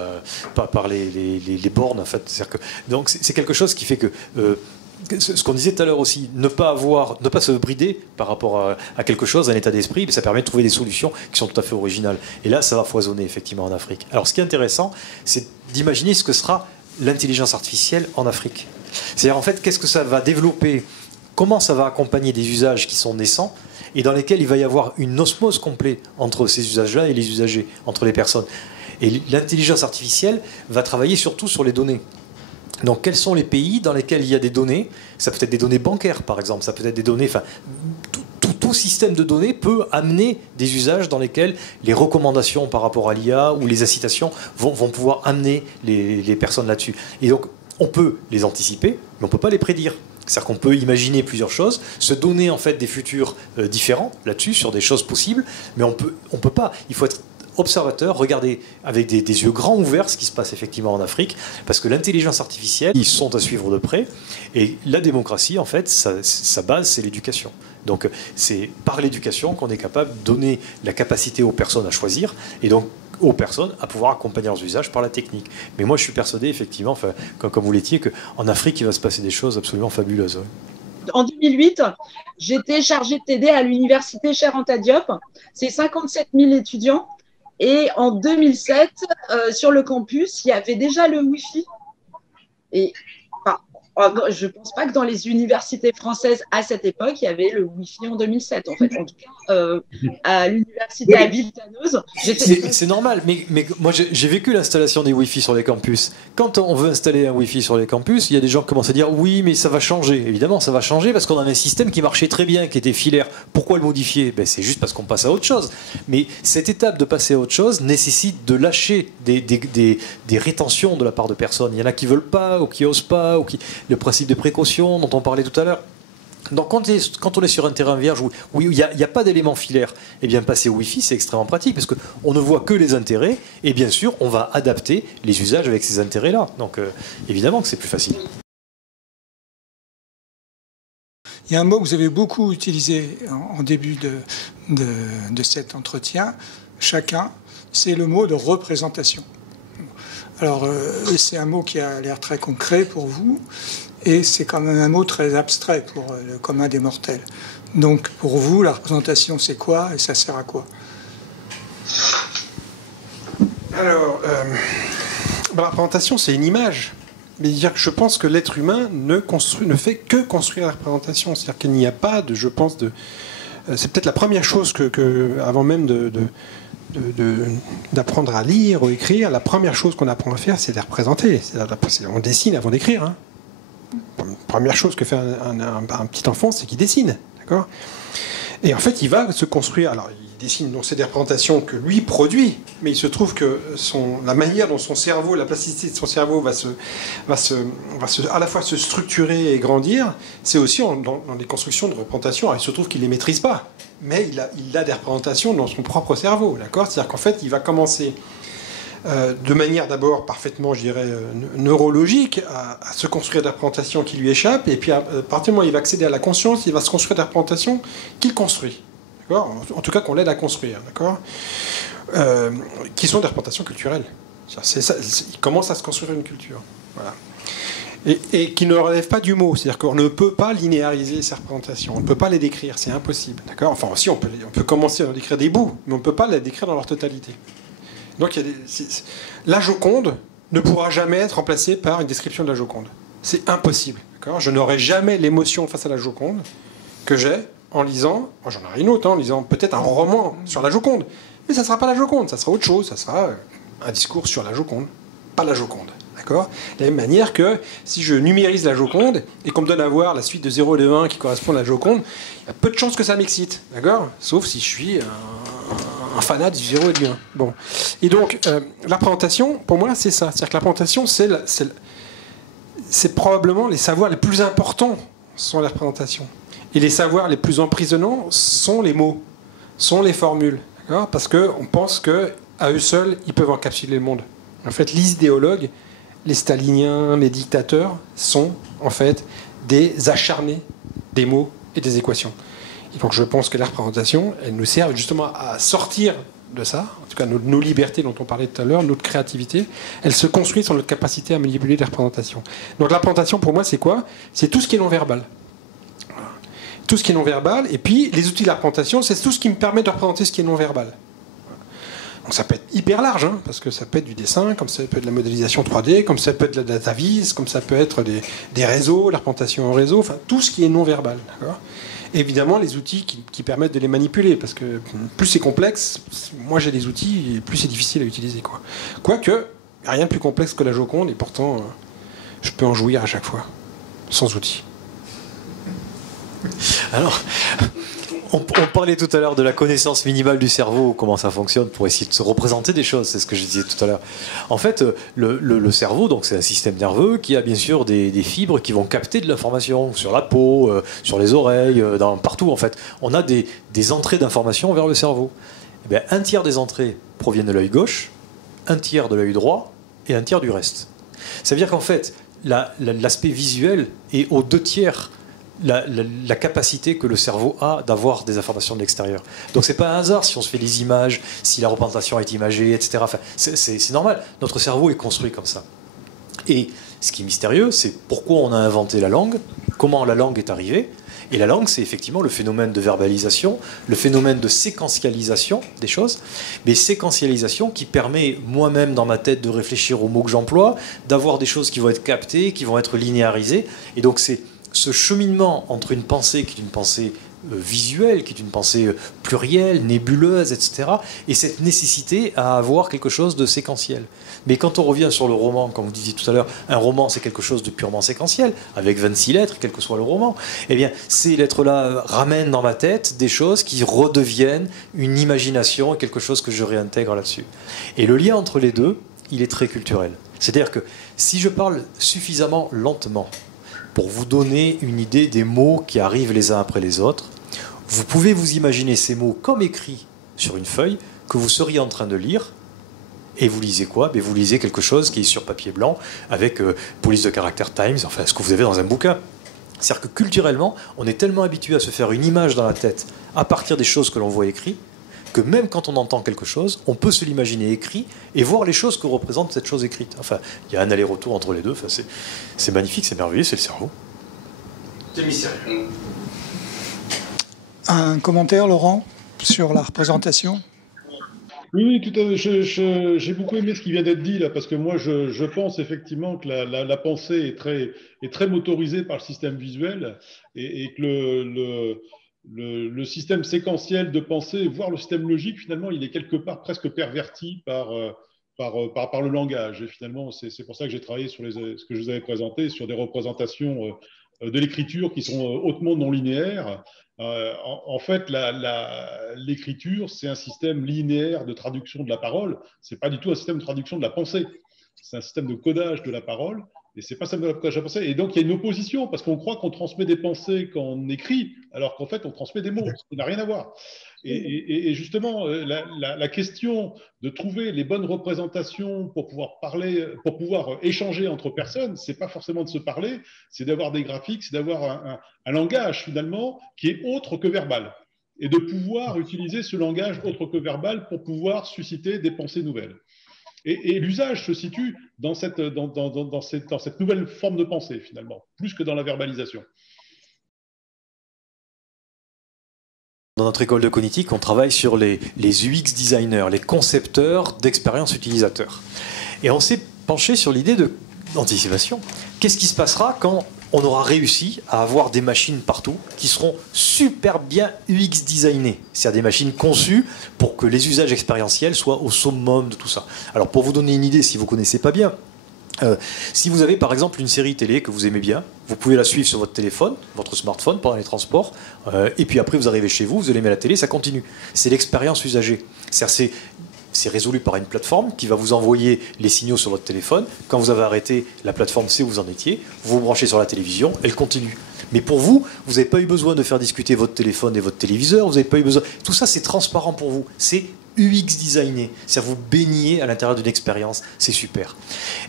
bornes, en fait. Donc c'est quelque chose qui fait que... ce qu'on disait tout à l'heure aussi, ne pas se brider par rapport à quelque chose, un état d'esprit, ça permet de trouver des solutions qui sont tout à fait originales. Et là, ça va foisonner effectivement en Afrique. Alors, ce qui est intéressant, c'est d'imaginer ce que sera l'intelligence artificielle en Afrique. C'est-à-dire, en fait, qu'est-ce que ça va développer, comment ça va accompagner des usages qui sont naissants et dans lesquels il va y avoir une osmose complète entre ces usages-là et les usagers, entre les personnes. Et l'intelligence artificielle va travailler surtout sur les données. Donc, quels sont les pays dans lesquels il y a des données ? Ça peut être des données bancaires, par exemple. Ça peut être des données... Enfin, tout système de données peut amener des usages dans lesquels les recommandations par rapport à l'IA ou les incitations vont pouvoir amener les personnes là-dessus. Et donc, on peut les anticiper, mais on ne peut pas les prédire. C'est-à-dire qu'on peut imaginer plusieurs choses, se donner en fait des futurs différents là-dessus, sur des choses possibles, mais on peut pas. Il faut être observateurs, regarder avec des yeux grands ouverts ce qui se passe effectivement en Afrique, parce que l'intelligence artificielle, ils sont à suivre de près, et la démocratie, en fait, sa base, c'est l'éducation. Donc c'est par l'éducation qu'on est capable de donner la capacité aux personnes à choisir, et donc aux personnes à pouvoir accompagner leurs usages par la technique. Mais moi, je suis persuadé, effectivement, enfin, comme vous l'étiez, qu'en Afrique, il va se passer des choses absolument fabuleuses. Ouais. En 2008, j'étais chargée de TD à l'université Cheikh Anta Diop. C'est 57 000 étudiants. Et en 2007, sur le campus, il y avait déjà le Wi-Fi. Et je ne pense pas que dans les universités françaises, à cette époque, il y avait le Wi-Fi en 2007. En fait, en tout cas, à l'université à Villetaneuse. C'est normal, mais moi, j'ai vécu l'installation des Wi-Fi sur les campus. Quand on veut installer un Wi-Fi sur les campus, il y a des gens qui commencent à dire oui, mais ça va changer. Évidemment, ça va changer parce qu'on avait un système qui marchait très bien, qui était filaire. Pourquoi le modifier? Ben, c'est juste parce qu'on passe à autre chose. Mais cette étape de passer à autre chose nécessite de lâcher des rétentions de la part de personnes. Il y en a qui ne veulent pas, ou qui n'osent pas, ou qui... Le principe de précaution dont on parlait tout à l'heure. Donc quand on est sur un terrain vierge où il n'y a pas d'éléments filaires, eh bien passer au Wi-Fi, c'est extrêmement pratique parce qu'on ne voit que les intérêts et bien sûr on va adapter les usages avec ces intérêts-là. Donc évidemment que c'est plus facile. Il y a un mot que vous avez beaucoup utilisé en début de cet entretien, chacun, c'est le mot de représentation. Alors, c'est un mot qui a l'air très concret pour vous, et c'est quand même un mot très abstrait pour le commun des mortels. Donc, pour vous, la représentation, c'est quoi et ça sert à quoi? Alors, la représentation, c'est une image. Mais dire que je pense que l'être humain ne fait que construire la représentation. C'est-à-dire qu'il n'y a pas de, je pense, c'est peut-être la première chose que avant même d'apprendre à lire ou écrire, la première chose qu'on apprend à faire, c'est de représenter. On dessine avant d'écrire. Hein. La première chose que fait un petit enfant, c'est qu'il dessine. D'accord ? Et en fait, il va se construire. Alors, il dessine, donc c'est des représentations que lui produit, mais il se trouve que la manière dont son cerveau, la plasticité de son cerveau va à la fois se structurer et grandir, c'est aussi dans les constructions de représentations. Alors, il se trouve qu'il ne les maîtrise pas, mais il a des représentations dans son propre cerveau. D'accord ? C'est-à-dire qu'en fait, il va commencer de manière d'abord parfaitement, je dirais, neurologique, à se construire des représentations qui lui échappent, et puis à partir du moment où il va accéder à la conscience, il va se construire des représentations qu'il construit. D'accord ? En tout cas, qu'on l'aide à construire. D'accord ? Qui sont des représentations culturelles. Il commence à se construire une culture. Voilà. Et qui ne relève pas du mot. C'est-à-dire qu'on ne peut pas linéariser ces représentations. On ne peut pas les décrire. C'est impossible. D'accord ? Enfin, aussi, on peut commencer à en décrire des bouts, mais on ne peut pas les décrire dans leur totalité. Donc, la Joconde ne pourra jamais être remplacée par une description de la Joconde. C'est impossible. D'accord ? Je n'aurai jamais l'émotion face à la Joconde que j'ai en lisant, j'en aurai une autre, en lisant peut-être un roman sur la Joconde. Mais ça ne sera pas la Joconde, ça sera autre chose, ça sera un discours sur la Joconde, pas la Joconde. D'accord ? De la même manière que si je numérise la Joconde et qu'on me donne à voir la suite de 0 et de 1 qui correspond à la Joconde, il y a peu de chances que ça m'excite. D'accord ? Sauf si je suis un fanat du 0 et du 1. Bon. Et donc, la représentation, pour moi, c'est ça. C'est-à-dire que la représentation, c'est probablement les savoirs les plus importants sont la représentation. Et les savoirs les plus emprisonnants sont les mots, sont les formules. D'accord ? Parce qu'on pense qu'à eux seuls, ils peuvent encapsuler le monde. En fait, les idéologues, les staliniens, les dictateurs sont en fait des acharnés des mots et des équations. Et donc je pense que la représentation, elle nous sert justement à sortir de ça, en tout cas nos libertés dont on parlait tout à l'heure, notre créativité, elle se construit sur notre capacité à manipuler les représentations. Donc la représentation pour moi c'est quoi ? C'est tout ce qui est non-verbal. Tout ce qui est non-verbal, et puis les outils de la représentation, c'est tout ce qui me permet de représenter ce qui est non-verbal. Donc ça peut être hyper large, hein, parce que ça peut être du dessin, comme ça peut être de la modélisation 3D, comme ça peut être de la data vis, comme ça peut être des réseaux, la représentation en réseau, enfin tout ce qui est non-verbal. D'accord ? Évidemment, les outils qui permettent de les manipuler, parce que plus c'est complexe, moi j'ai des outils, et plus c'est difficile à utiliser. Quoique, rien de plus complexe que la Joconde, et pourtant, je peux en jouir à chaque fois, sans outils. Alors, on parlait tout à l'heure de la connaissance minimale du cerveau, comment ça fonctionne pour essayer de se représenter des choses, c'est ce que je disais tout à l'heure. En fait, le cerveau, donc c'est un système nerveux qui a bien sûr des fibres qui vont capter de l'information sur la peau, sur les oreilles, partout en fait. On a des entrées d'informations vers le cerveau. Eh bien, un tiers des entrées proviennent de l'œil gauche, un tiers de l'œil droit et un tiers du reste. Ça veut dire qu'en fait, l'aspect visuel est aux 2 tiers la capacité que le cerveau a d'avoir des informations de l'extérieur. Donc c'est pas un hasard si on se fait les images, si la représentation est imagée, etc. Enfin, c'est normal. Notre cerveau est construit comme ça. Et ce qui est mystérieux, c'est pourquoi on a inventé la langue, comment la langue est arrivée. Et la langue, c'est effectivement le phénomène de verbalisation, le phénomène de séquentialisation des choses, mais séquentialisation qui permet moi-même dans ma tête de réfléchir aux mots que j'emploie, d'avoir des choses qui vont être captées, qui vont être linéarisées. Et donc c'est ce cheminement entre une pensée qui est une pensée visuelle, qui est une pensée plurielle, nébuleuse, etc., et cette nécessité à avoir quelque chose de séquentiel. Mais quand on revient sur le roman, comme vous disiez tout à l'heure, un roman c'est quelque chose de purement séquentiel, avec 26 lettres, quel que soit le roman, eh bien ces lettres-là ramènent dans ma tête des choses qui redeviennent une imagination, quelque chose que je réintègre là-dessus. Et le lien entre les deux, il est très culturel. C'est-à-dire que si je parle suffisamment lentement pour vous donner une idée des mots qui arrivent les uns après les autres, vous pouvez vous imaginer ces mots comme écrits sur une feuille que vous seriez en train de lire. Et vous lisez quoi? Vous lisez quelque chose qui est sur papier blanc avec police de caractère Times, enfin ce que vous avez dans un bouquin. C'est-à-dire que culturellement, on est tellement habitué à se faire une image dans la tête à partir des choses que l'on voit écrites, que même quand on entend quelque chose, on peut se l'imaginer écrit et voir les choses que représente cette chose écrite. Enfin, il y a un aller-retour entre les deux. Enfin, c'est magnifique, c'est merveilleux, c'est le cerveau. C'est mystérieux. Un commentaire, Laurent, sur la représentation? Oui, tout à fait. J'ai beaucoup aimé ce qui vient d'être dit là, parce que moi, je pense effectivement que la pensée est très motorisée par le système visuel et que le système séquentiel de pensée, voire le système logique, finalement, il est quelque part presque perverti par le langage. Et finalement, c'est pour ça que j'ai travaillé sur ce que je vous avais présenté, sur des représentations de l'écriture qui sont hautement non linéaires. En fait, l'écriture, c'est un système linéaire de traduction de la parole. C'est pas du tout un système de traduction de la pensée. C'est un système de codage de la parole. Et c'est pas ça de codage de la pensée. Et donc, il y a une opposition parce qu'on croit qu'on transmet des pensées quand on écrit, alors qu'en fait, on transmet des mots. Ça n'a rien à voir. Et justement, la question de trouver les bonnes représentations pour pouvoir parler, pour pouvoir échanger entre personnes, c'est pas forcément de se parler, c'est d'avoir des graphiques, c'est d'avoir un langage finalement qui est autre que verbal, et de pouvoir utiliser ce langage autre que verbal pour pouvoir susciter des pensées nouvelles. Et l'usage se situe dans cette nouvelle forme de pensée finalement, plus que dans la verbalisation. Dans notre école de cognitique, on travaille sur les UX designers, les concepteurs d'expérience utilisateur. Et on s'est penché sur l'idée d'anticipation. Qu'est-ce qui se passera quand on aura réussi à avoir des machines partout qui seront super bien UX designées, c'est-à-dire des machines conçues pour que les usages expérientiels soient au summum de tout ça. Alors pour vous donner une idée, si vous ne connaissez pas bien, si vous avez par exemple une série télé que vous aimez bien, vous pouvez la suivre sur votre téléphone, votre smartphone pendant les transports, et puis après vous arrivez chez vous, vous allumez la télé, ça continue. C'est l'expérience usagée. C'est résolu par une plateforme qui va vous envoyer les signaux sur votre téléphone. Quand vous avez arrêté, la plateforme sait où vous en étiez, vous vous branchez sur la télévision, elle continue. Mais pour vous, vous n'avez pas eu besoin de faire discuter votre téléphone et votre téléviseur, vous n'avez pas eu besoin... Tout ça, c'est transparent pour vous. C'est UX designé. C'est-à-dire vous baignez à l'intérieur d'une expérience. C'est super.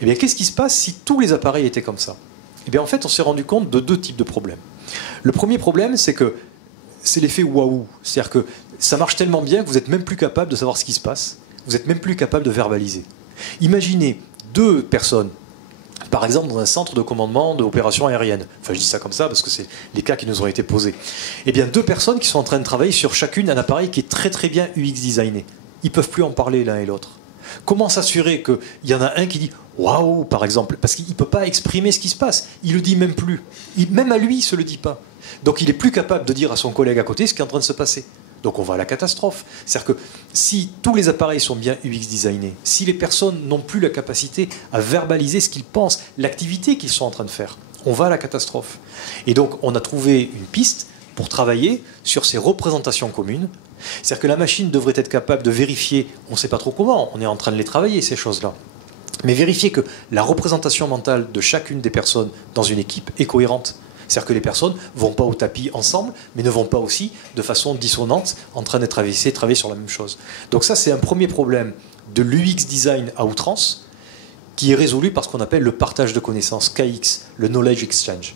Eh bien, qu'est-ce qui se passe si tous les appareils étaient comme ça? Eh bien, en fait, on s'est rendu compte de 2 types de problèmes. Le premier problème, c'est que c'est l'effet waouh. C'est-à-dire que ça marche tellement bien que vous n'êtes même plus capable de savoir ce qui se passe. Vous n'êtes même plus capable de verbaliser. Imaginez 2 personnes, par exemple dans un centre de commandement d'opérations aériennes. Enfin, je dis ça comme ça parce que c'est les cas qui nous ont été posés. Eh bien, 2 personnes qui sont en train de travailler sur chacune un appareil qui est très très bien UX designé. Ils ne peuvent plus en parler l'un et l'autre. Comment s'assurer qu'il y en a un qui dit « waouh » par exemple, parce qu'il ne peut pas exprimer ce qui se passe. Il ne le dit même plus. Même à lui, il ne se le dit pas. Donc il n'est plus capable de dire à son collègue à côté ce qui est en train de se passer. Donc on va à la catastrophe. C'est-à-dire que si tous les appareils sont bien UX designés, si les personnes n'ont plus la capacité à verbaliser ce qu'ils pensent, l'activité qu'ils sont en train de faire, on va à la catastrophe. Et donc on a trouvé une piste pour travailler sur ces représentations communes. C'est-à-dire que la machine devrait être capable de vérifier, on ne sait pas trop comment, on est en train de les travailler ces choses-là, mais vérifier que la représentation mentale de chacune des personnes dans une équipe est cohérente. C'est-à-dire que les personnes ne vont pas au tapis ensemble, mais ne vont pas aussi de façon dissonante en train de travailler sur la même chose. Donc ça, c'est un premier problème de l'UX design à outrance qui est résolu par ce qu'on appelle le partage de connaissances, KX, le Knowledge Exchange.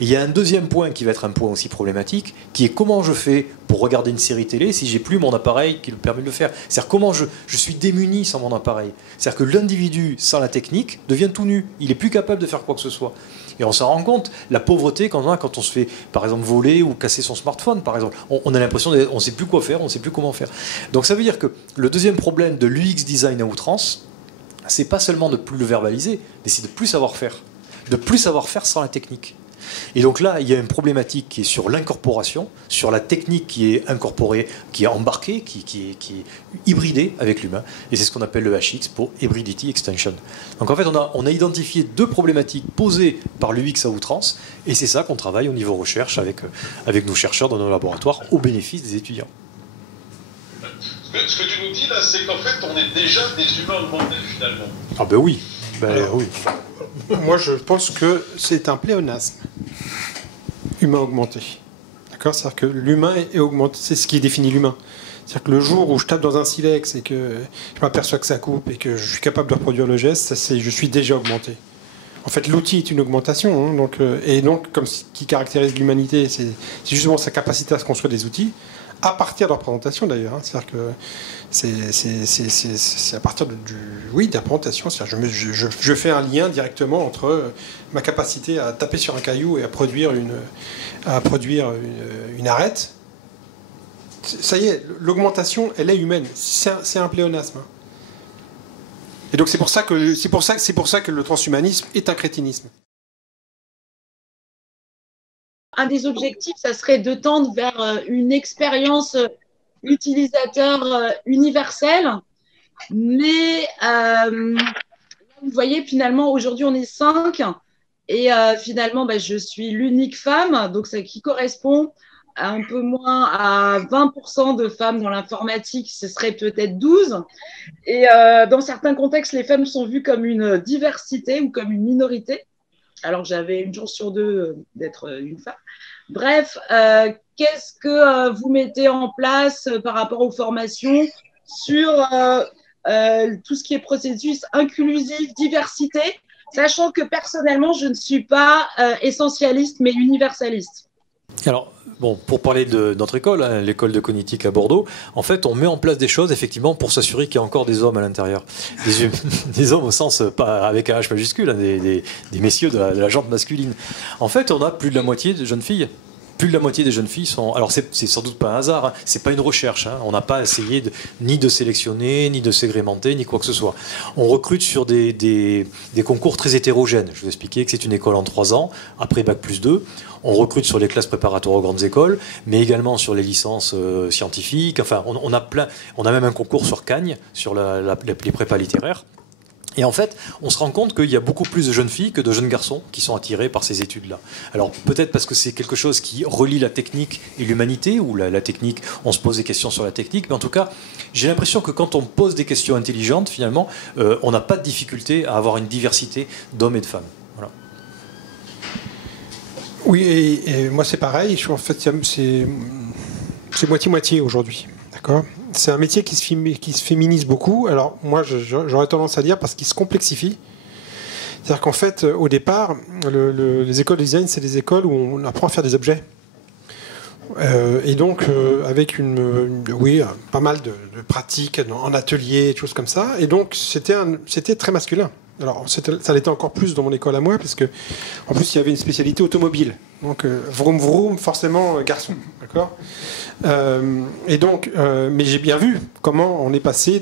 Et il y a un deuxième point qui va être un point aussi problématique, qui est comment je fais pour regarder une série télé si j'ai plus mon appareil qui me permet de le faire. C'est-à-dire comment je suis démuni sans mon appareil. C'est-à-dire que l'individu sans la technique devient tout nu. Il est plus capable de faire quoi que ce soit. Et on s'en rend compte, la pauvreté quand on se fait, par exemple, voler ou casser son smartphone, par exemple. On a l'impression qu'on ne sait plus quoi faire, on ne sait plus comment faire. Donc ça veut dire que le deuxième problème de l'UX design à outrance, c'est pas seulement de plus le verbaliser, mais c'est de plus savoir faire. De plus savoir faire sans la technique. Et donc là, il y a une problématique qui est sur l'incorporation, sur la technique qui est incorporée, qui est embarquée, qui est hybridée avec l'humain. Et c'est ce qu'on appelle le HX pour Hybridity Extension. Donc en fait, on a identifié deux problématiques posées par l'UX à outrance, et c'est ça qu'on travaille au niveau recherche avec nos chercheurs dans nos laboratoires au bénéfice des étudiants. Ce que tu nous dis là, c'est qu'en fait, on est déjà des humains augmentés finalement. Ah ben oui. Oui. Moi, je pense que c'est un pléonasme. Humain augmenté. D'accord ? C'est-à-dire que l'humain est augmenté. C'est ce qui définit l'humain. C'est-à-dire que le jour où je tape dans un silex et que je m'aperçois que ça coupe et que je suis capable de reproduire le geste, je suis déjà augmenté. En fait, l'outil est une augmentation. Hein, et donc, comme ce qui caractérise l'humanité, c'est justement sa capacité à se construire des outils, à partir de la représentation d'ailleurs. Hein, c'est-à-dire que c'est à partir de la représentation. C'est-à-dire je fais un lien directement entre ma capacité à taper sur un caillou et à produire une arête. Ça y est, l'augmentation, elle est humaine. C'est un pléonasme. Et donc c'est pour ça que le transhumanisme est un crétinisme. Un des objectifs, ça serait de tendre vers une expérience utilisateur universelle. Mais vous voyez, finalement, aujourd'hui, on est 5. Et finalement, je suis l'unique femme, donc ça qui correspond à un peu moins à 20% de femmes dans l'informatique, ce serait peut-être 12. Et dans certains contextes, les femmes sont vues comme une diversité ou comme une minorité. Alors j'avais une chance sur 2 d'être une femme. Bref, qu'est-ce que vous mettez en place par rapport aux formations sur tout ce qui est processus inclusif, diversité, sachant que personnellement, je ne suis pas essentialiste, mais universaliste. Alors, bon, pour parler de notre école, hein, l'école de cognitique à Bordeaux, en fait, on met en place des choses, effectivement, pour s'assurer qu'il y a encore des hommes à l'intérieur. Des hommes au sens, pas avec un H majuscule, hein, des messieurs de la jante masculine. En fait, on a plus de la moitié de jeunes filles. Plus de la moitié des jeunes filles sont... Alors, c'est sans doute pas un hasard, hein, c'est pas une recherche. Hein, on n'a pas essayé ni de sélectionner, ni de ségrémenter, ni quoi que ce soit. On recrute sur des concours très hétérogènes. Je vous expliquais que c'est une école en 3 ans, après Bac+2. On recrute sur les classes préparatoires aux grandes écoles, mais également sur les licences scientifiques. Enfin, on a même un concours sur Cagnes, sur les prépas littéraires. Et en fait, on se rend compte qu'il y a beaucoup plus de jeunes filles que de jeunes garçons qui sont attirés par ces études-là. Alors peut-être parce que c'est quelque chose qui relie la technique et l'humanité, ou la technique, on se pose des questions sur la technique, mais en tout cas, j'ai l'impression que quand on pose des questions intelligentes, finalement, on n'a pas de difficulté à avoir une diversité d'hommes et de femmes. Voilà. Oui, et moi c'est pareil, en fait c'est moitié-moitié aujourd'hui. D'accord ? C'est un métier qui se féminise beaucoup. Alors moi, j'aurais tendance à dire parce qu'il se complexifie. C'est-à-dire qu'en fait, au départ, les écoles de design, c'est des écoles où on apprend à faire des objets. Et donc, avec pas mal de pratiques en atelier, des choses comme ça. Et donc, c'était très masculin. Alors, ça l'était encore plus dans mon école à moi, parce que en plus, il y avait une spécialité automobile. Donc, vroom vroom, forcément, garçon. D'accord ? Et donc, mais j'ai bien vu comment on est passé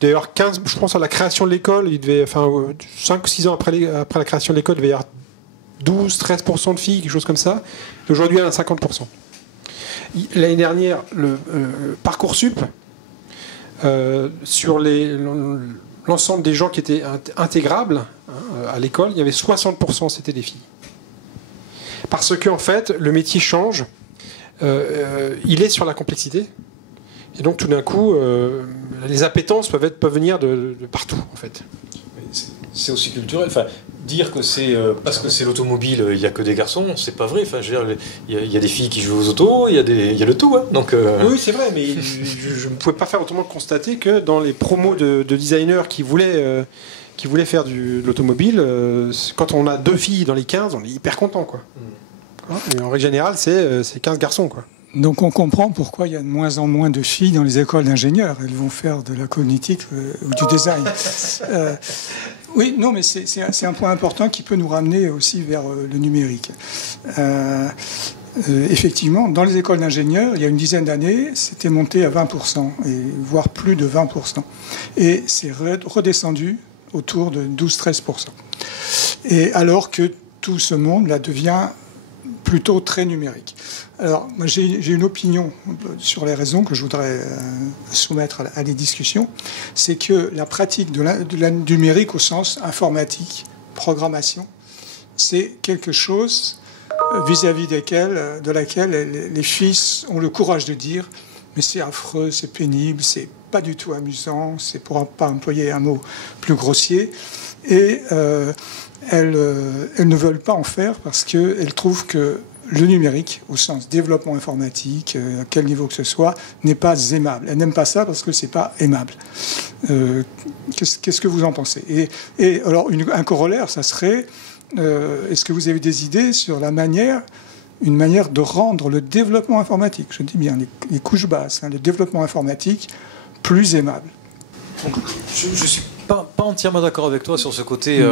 d'ailleurs 15, je pense à la création de l'école, 5-6 ans après la création de l'école, il devait y avoir 12-13% de filles, quelque chose comme ça. Aujourd'hui, il y en a 50%. L'année dernière, le Parcoursup, sur l'ensemble des gens qui étaient intégrables à l'école, il y avait 60%, c'était des filles. Parce qu'en fait, le métier change. Il est sur la complexité. Et donc, tout d'un coup, les appétences peuvent venir de partout, en fait. C'est aussi culturel. Enfin, dire que c'est parce que c'est l'automobile, il n'y a que des garçons, c'est pas vrai. Enfin, je veux dire, il y a des filles qui jouent aux autos, il y a le tout. Hein. Donc, Oui, c'est vrai, mais je ne pouvais pas faire autrement que constater que dans les promos de designers qui voulaient faire de l'automobile, quand on a 2 filles dans les 15, on est hyper content, quoi. Et en règle générale, c'est 15 garçons, quoi. Donc on comprend pourquoi il y a de moins en moins de filles dans les écoles d'ingénieurs. Elles vont faire de la cognitique ou du design. Oui, non, mais c'est un point important qui peut nous ramener aussi vers le numérique. Effectivement, dans les écoles d'ingénieurs, il y a une dizaine d'années, c'était monté à 20%, voire plus de 20%. Et c'est redescendu autour de 12-13%. Et alors que tout ce monde là devient plutôt très numérique. Alors, moi, j'ai une opinion sur les raisons que je voudrais soumettre à des discussions. C'est que la pratique de la numérique au sens informatique, programmation, c'est quelque chose vis-à-vis de laquelle les filles ont le courage de dire « mais c'est affreux, c'est pénible, c'est pas du tout amusant, c'est pour pas employer un mot plus grossier ». Et elles ne veulent pas en faire parce qu'elles trouvent que le numérique, au sens développement informatique, à quel niveau que ce soit, n'est pas aimable. Elles n'aiment pas ça parce que c'est pas aimable. Qu'est-ce que vous en pensez? Et alors, un corollaire, ça serait, est-ce que vous avez des idées sur une manière de rendre le développement informatique, je dis bien les couches basses, le développement informatique, plus aimable? Je suis pas entièrement d'accord avec toi sur ce côté.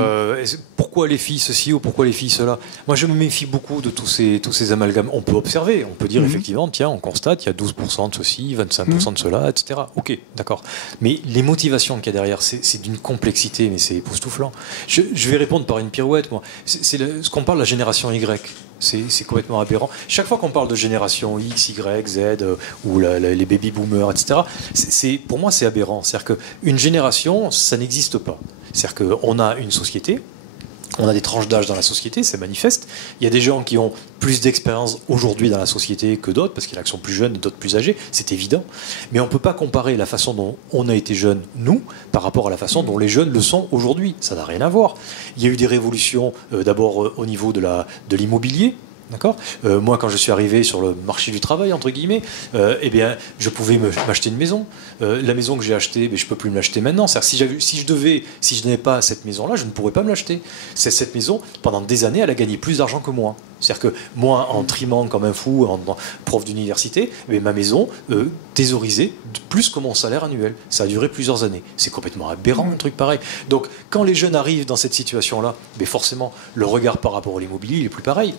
Pourquoi les filles ceci ou pourquoi les filles cela? Moi, je me méfie beaucoup de tous ces amalgames. On peut observer, on peut dire effectivement, tiens, on constate, il y a 12% de ceci, 25% de cela, etc. Ok, d'accord. Mais les motivations qu'il y a derrière, c'est d'une complexité, mais c'est époustouflant. Je vais répondre par une pirouette, moi. C'est ce qu'on parle de la génération Y. C'est complètement aberrant. Chaque fois qu'on parle de génération X, Y, Z, ou les baby-boomers, etc., pour moi, c'est aberrant. C'est-à-dire qu'une génération, ça n'existe pas. C'est-à-dire qu'on a une société, on a des tranches d'âge dans la société, c'est manifeste. Il y a des gens qui ont plus d'expérience aujourd'hui dans la société que d'autres, parce qu'il y en a qui sont plus jeunes et d'autres plus âgés, c'est évident. Mais on ne peut pas comparer la façon dont on a été jeunes, nous, par rapport à la façon dont les jeunes le sont aujourd'hui. Ça n'a rien à voir. Il y a eu des révolutions, d'abord au niveau de l'immobilier. D'accord. Moi, quand je suis arrivé sur le marché du travail, entre guillemets, eh bien, je pouvais m'acheter une maison. La maison que j'ai achetée, je ne peux plus me l'acheter maintenant. C'est-à-dire, si je n'avais pas cette maison-là, je ne pourrais pas me l'acheter. Cette maison, pendant des années, elle a gagné plus d'argent que moi. C'est-à-dire que moi, en trimant comme un fou, en prof d'université, ma maison thésaurisait plus que mon salaire annuel. Ça a duré plusieurs années. C'est complètement aberrant, un truc pareil. Donc, quand les jeunes arrivent dans cette situation-là, forcément, le regard par rapport à l'immobilier, il est plus pareil.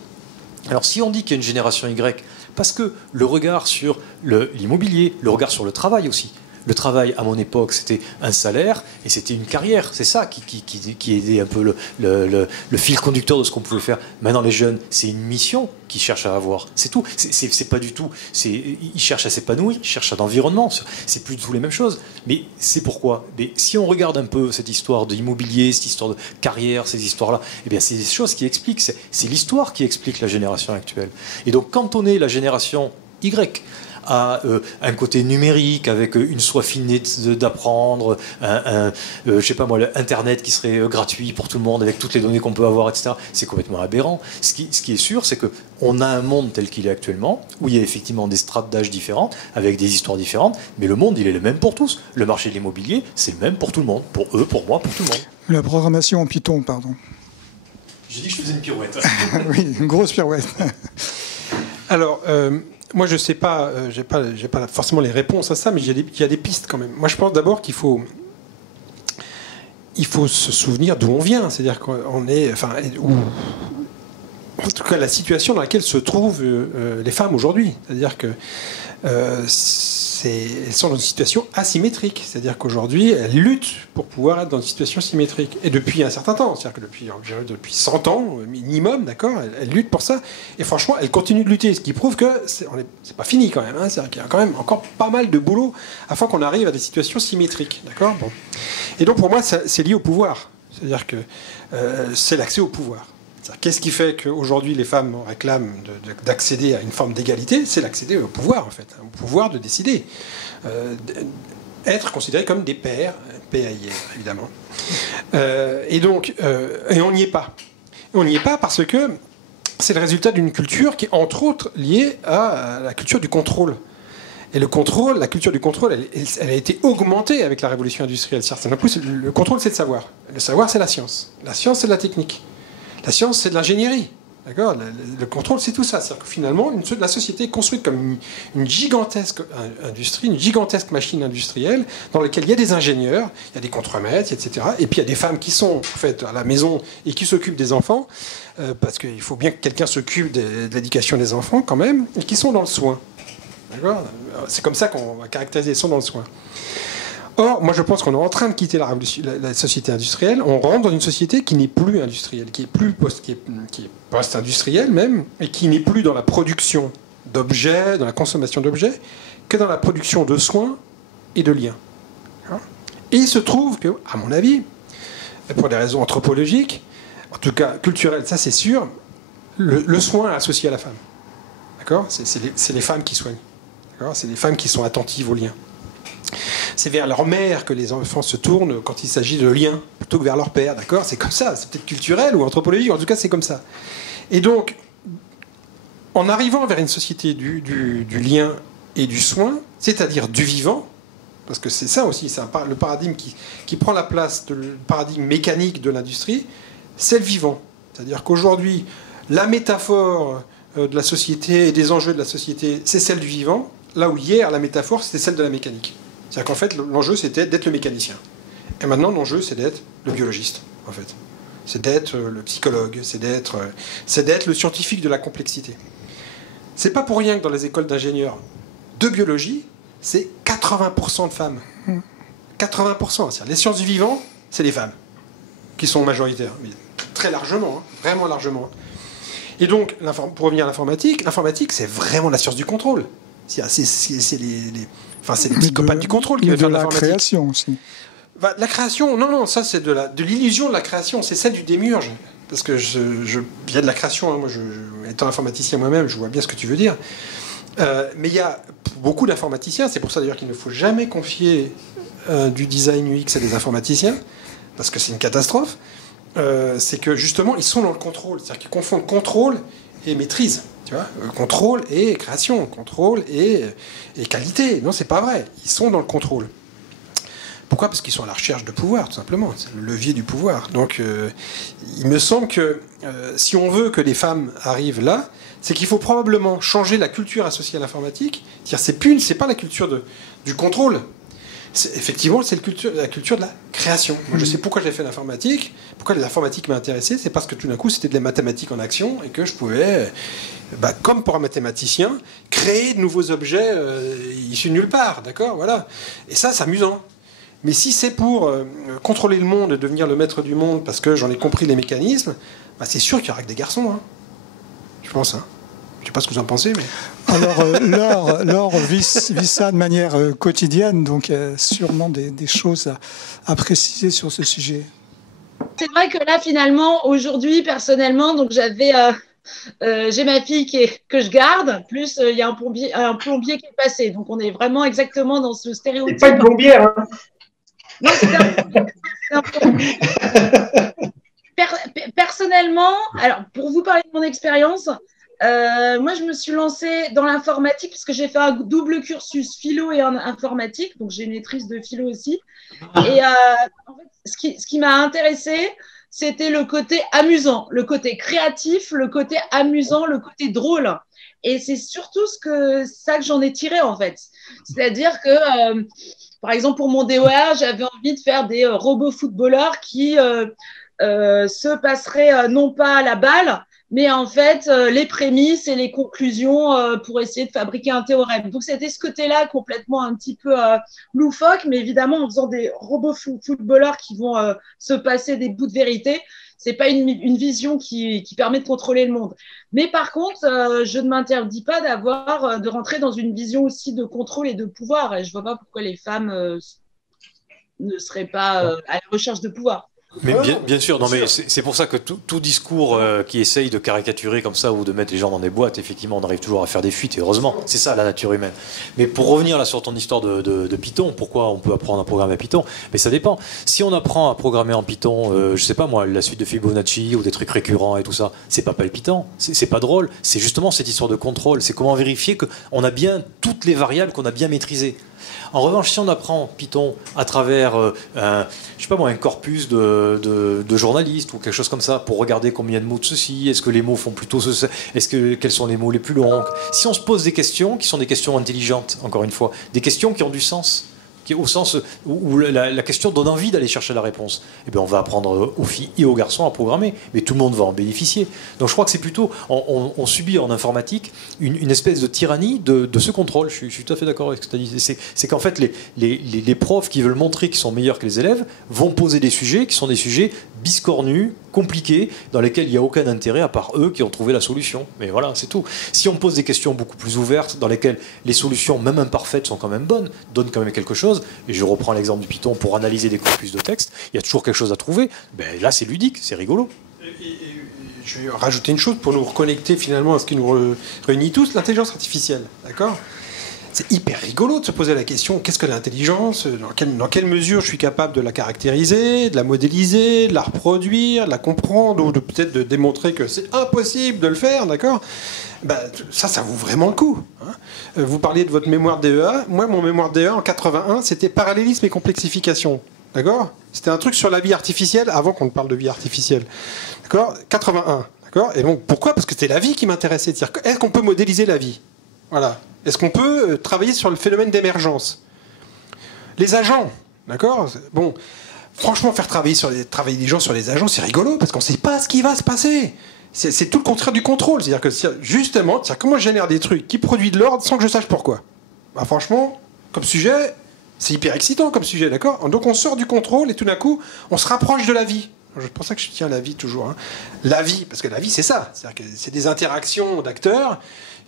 Alors si on dit qu'il y a une génération Y, parce que le regard sur l'immobilier, le regard sur le travail aussi, le travail à mon époque c'était un salaire et c'était une carrière, c'est ça qui aidait un peu le fil conducteur de ce qu'on pouvait faire. Maintenant les jeunes, c'est une mission qu'ils cherchent à avoir, c'est tout, c'est pas du tout, ils cherchent à s'épanouir, ils cherchent un environnement, c'est plus du tout les mêmes choses. Mais c'est pourquoi, si on regarde un peu cette histoire d'immobilier, cette histoire de carrière, ces histoires-là, c'est des choses qui expliquent, c'est l'histoire qui explique la génération actuelle. Et donc quand on est la génération Y, à un côté numérique avec une soif innée d'apprendre, je sais pas moi, Internet qui serait gratuit pour tout le monde avec toutes les données qu'on peut avoir, etc. C'est complètement aberrant. Ce qui est sûr, c'est qu'on a un monde tel qu'il est actuellement, où il y a effectivement des strates d'âge différentes, avec des histoires différentes, mais le monde, il est le même pour tous. Le marché de l'immobilier, c'est le même pour tout le monde. Pour eux, pour moi, pour tout le monde. La programmation en Python, pardon. J'ai dit que je faisais une pirouette. Oui, une grosse pirouette. Alors... moi, je ne sais pas, j'ai pas forcément les réponses à ça, mais il y a des pistes quand même. Moi, je pense d'abord qu'il faut se souvenir d'où on vient. C'est-à-dire qu'on est... en tout cas, la situation dans laquelle se trouvent les femmes aujourd'hui. C'est-à-dire que elles sont dans une situation asymétrique. C'est-à-dire qu'aujourd'hui, elles luttent pour pouvoir être dans une situation symétrique. Et depuis un certain temps. C'est-à-dire que depuis 100 ans, minimum, d'accord, elles luttent pour ça. Et franchement, elles continuent de lutter. Ce qui prouve que c'est pas fini quand même. Hein. C'est-à-dire qu'il y a quand même encore pas mal de boulot afin qu'on arrive à des situations symétriques. D'accord. Bon. Et donc, pour moi, c'est lié au pouvoir. C'est-à-dire que c'est l'accès au pouvoir. Qu'est-ce qui fait qu'aujourd'hui les femmes réclament d'accéder à une forme d'égalité? C'est l'accéder au pouvoir, en fait, au pouvoir de décider. être considérés comme des pairs, PAIR évidemment. Et donc, et on n'y est pas. On n'y est pas parce que c'est le résultat d'une culture qui est entre autres liée à la culture du contrôle. Et le contrôle, la culture du contrôle, elle a été augmentée avec la révolution industrielle. En plus, le contrôle, c'est le savoir. Le savoir, c'est la science. La science, c'est de la technique. La science, c'est de l'ingénierie. D'accord ? Le contrôle, c'est tout ça. C'est-à-dire que finalement, la société est construite comme une gigantesque industrie, une gigantesque machine industrielle dans laquelle il y a des ingénieurs, il y a des contremaîtres, etc. Et puis il y a des femmes qui sont en fait à la maison et qui s'occupent des enfants, parce qu'il faut bien que quelqu'un s'occupe de l'éducation des enfants quand même, et qui sont dans le soin. D'accord ? C'est comme ça qu'on va caractériser, ils sont dans le soin. Or, moi je pense qu'on est en train de quitter la société industrielle, on rentre dans une société qui n'est plus industrielle, qui est post-industrielle même, et qui n'est plus dans la production d'objets, dans la consommation d'objets, que dans la production de soins et de liens. Et il se trouve que, à mon avis, pour des raisons anthropologiques, en tout cas culturelles, ça c'est sûr, le soin est associé à la femme. D'accord ? C'est les femmes qui soignent. D'accord ? C'est les femmes qui sont attentives aux liens. C'est vers leur mère que les enfants se tournent quand il s'agit de liens, plutôt que vers leur père, d'accord ? C'est comme ça, c'est peut-être culturel ou anthropologique, en tout cas c'est comme ça. Et donc, en arrivant vers une société du lien et du soin, c'est-à-dire du vivant, parce que c'est ça aussi, c'est le paradigme qui prend la place du paradigme mécanique de l'industrie, c'est le vivant. C'est-à-dire qu'aujourd'hui, la métaphore de la société et des enjeux de la société, c'est celle du vivant, là où hier, la métaphore, c'était celle de la mécanique. C'est-à-dire qu'en fait, l'enjeu, c'était d'être le mécanicien. Et maintenant, l'enjeu, c'est d'être le biologiste, en fait. C'est d'être le psychologue, c'est d'être le scientifique de la complexité. C'est pas pour rien que dans les écoles d'ingénieurs de biologie, c'est 80% de femmes. 80%. C'est-à-dire les sciences du vivant, c'est les femmes qui sont majoritaires. Mais très largement, hein, vraiment largement. Et donc, pour revenir à l'informatique, c'est vraiment la science du contrôle. C'est les psychopathes du contrôle qui veulent faire de l'informatique. La création aussi. La création, non, ça c'est de l'illusion de la création, c'est celle du démiurge. Parce que il y a de la création, hein, moi, étant informaticien moi-même, je vois bien ce que tu veux dire. Mais il y a beaucoup d'informaticiens, c'est pour ça d'ailleurs qu'il ne faut jamais confier du design UX à des informaticiens, parce que c'est une catastrophe. C'est que justement, ils sont dans le contrôle, c'est-à-dire qu'ils confondent contrôle et maîtrise. Tu vois, contrôle et création, contrôle et qualité. Non, c'est pas vrai. Ils sont dans le contrôle. Pourquoi ? Parce qu'ils sont à la recherche de pouvoir, tout simplement. C'est le levier du pouvoir. Donc, il me semble que si on veut que les femmes arrivent là, c'est qu'il faut probablement changer la culture associée à l'informatique. C'est-à-dire, c'est pas la culture du contrôle. Effectivement, c'est la culture de la création. Moi, je sais pourquoi j'ai fait l'informatique. Pourquoi l'informatique m'a intéressé, c'est parce que tout d'un coup, c'était de la mathématique en action et que je pouvais, comme pour un mathématicien, créer de nouveaux objets issus de nulle part. D'accord ? Voilà. Et ça, c'est amusant. Mais si c'est pour contrôler le monde et devenir le maître du monde parce que j'en ai compris les mécanismes, c'est sûr qu'il y aura que des garçons. Hein. Je pense. Hein. Je ne sais pas ce que vous en pensez, mais... Alors, Laure vit ça de manière quotidienne, donc sûrement des choses à préciser sur ce sujet. C'est vrai que là, finalement, aujourd'hui, personnellement, donc j'ai ma fille que je garde, plus il y a un plombier qui est passé. Donc, on est vraiment exactement dans ce stéréotype. C'est pas une plombière, hein. Non, c'est un plombier. Personnellement, alors, pour vous parler de mon expérience, moi, je me suis lancée dans l'informatique parce que j'ai fait un double cursus philo et informatique. Donc, j'ai une maîtrise de philo aussi. Et en fait, ce qui m'a intéressée, c'était le côté amusant, le côté créatif, le côté amusant, le côté drôle. Et c'est surtout ça que j'en ai tiré, en fait. C'est-à-dire que, par exemple, pour mon DOA, j'avais envie de faire des robots footballeurs qui se passeraient non pas à la balle, mais en fait, les prémices et les conclusions pour essayer de fabriquer un théorème. Donc, c'était ce côté-là complètement un petit peu loufoque, mais évidemment, en faisant des robots footballeurs qui vont se passer des bouts de vérité, c'est pas une vision qui permet de contrôler le monde. Mais par contre, je ne m'interdis pas de rentrer dans une vision aussi de contrôle et de pouvoir. Et je vois pas pourquoi les femmes ne seraient pas à la recherche de pouvoir. Mais bien sûr, non, mais c'est pour ça que tout discours qui essaye de caricaturer comme ça ou de mettre les gens dans des boîtes, effectivement, on arrive toujours à faire des fuites, et heureusement, c'est ça la nature humaine. Mais pour revenir là sur ton histoire de Python, pourquoi on peut apprendre à programmer à Python? Mais ça dépend. Si on apprend à programmer en Python, je sais pas moi, la suite de Fibonacci ou des trucs récurrents et tout ça, c'est pas palpitant, c'est pas drôle, c'est justement cette histoire de contrôle, c'est comment vérifier qu'on a bien toutes les variables qu'on a bien maîtrisées. En revanche, si on apprend Python à travers je sais pas moi, un corpus de journalistes ou quelque chose comme ça, pour regarder combien de mots de ceci, est-ce que les mots font plutôt ceci, quels sont les mots les plus longs, si on se pose des questions qui sont des questions intelligentes, encore une fois, des questions qui ont du sens, au sens où la question donne envie d'aller chercher la réponse, et bien on va apprendre aux filles et aux garçons à programmer, mais tout le monde va en bénéficier. Donc je crois que c'est plutôt, on subit en informatique une espèce de tyrannie de ce contrôle. Je suis tout à fait d'accord avec ce que tu as dit. C'est qu'en fait les profs qui veulent montrer qu'ils sont meilleurs que les élèves vont poser des sujets qui sont des sujets biscornus, compliqués, dans lesquels il n'y a aucun intérêt à part eux qui ont trouvé la solution. Mais voilà, c'est tout. Si on pose des questions beaucoup plus ouvertes, dans lesquelles les solutions, même imparfaites, sont quand même bonnes, donnent quand même quelque chose, et je reprends l'exemple du Python pour analyser des corpus de texte, il y a toujours quelque chose à trouver, ben là c'est ludique, c'est rigolo. Je vais rajouter une chose pour nous reconnecter finalement à ce qui nous réunit tous, l'intelligence artificielle, d'accord ? C'est hyper rigolo de se poser la question, qu'est-ce que l'intelligence ? Dans quelle mesure je suis capable de la caractériser, de la modéliser, de la reproduire, de la comprendre, ou peut-être de démontrer que c'est impossible de le faire, d'accord ? Ben, ça vaut vraiment le coup. Hein. Vous parliez de votre mémoire DEA. Moi, mon mémoire DEA en 81, c'était parallélisme et complexification. D'accord ? C'était un truc sur la vie artificielle, avant qu'on ne parle de vie artificielle. D'accord ? 81. D'accord ? Et donc, pourquoi ? Parce que c'était la vie qui m'intéressait. C'est-à-dire, est-ce qu'on peut modéliser la vie ? Voilà. Est-ce qu'on peut travailler sur le phénomène d'émergence ? Les agents, d'accord ? Bon, franchement, faire travailler les gens sur les agents, c'est rigolo, parce qu'on ne sait pas ce qui va se passer. C'est tout le contraire du contrôle. C'est-à-dire que, justement, comment je génère des trucs qui produisent de l'ordre sans que je sache pourquoi ? Bah, franchement, comme sujet, c'est hyper excitant comme sujet, d'accord ? Donc on sort du contrôle et tout d'un coup, on se rapproche de la vie. C'est pour ça que je tiens à la vie toujours. Hein. La vie, parce que la vie, c'est ça. C'est-à-dire que c'est des interactions d'acteurs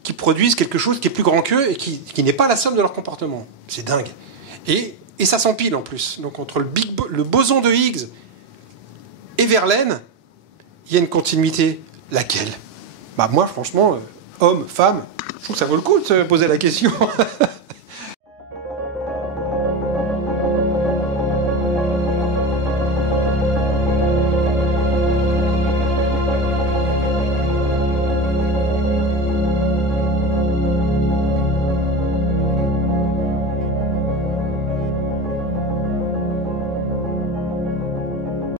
qui produisent quelque chose qui est plus grand qu'eux et qui n'est pas la somme de leur comportement. C'est dingue. Et ça s'empile en plus. Donc entre le boson de Higgs et Verlaine, il y a une continuité. Laquelle ? Bah moi, franchement, homme, femme, je trouve que ça vaut le coup de se poser la question.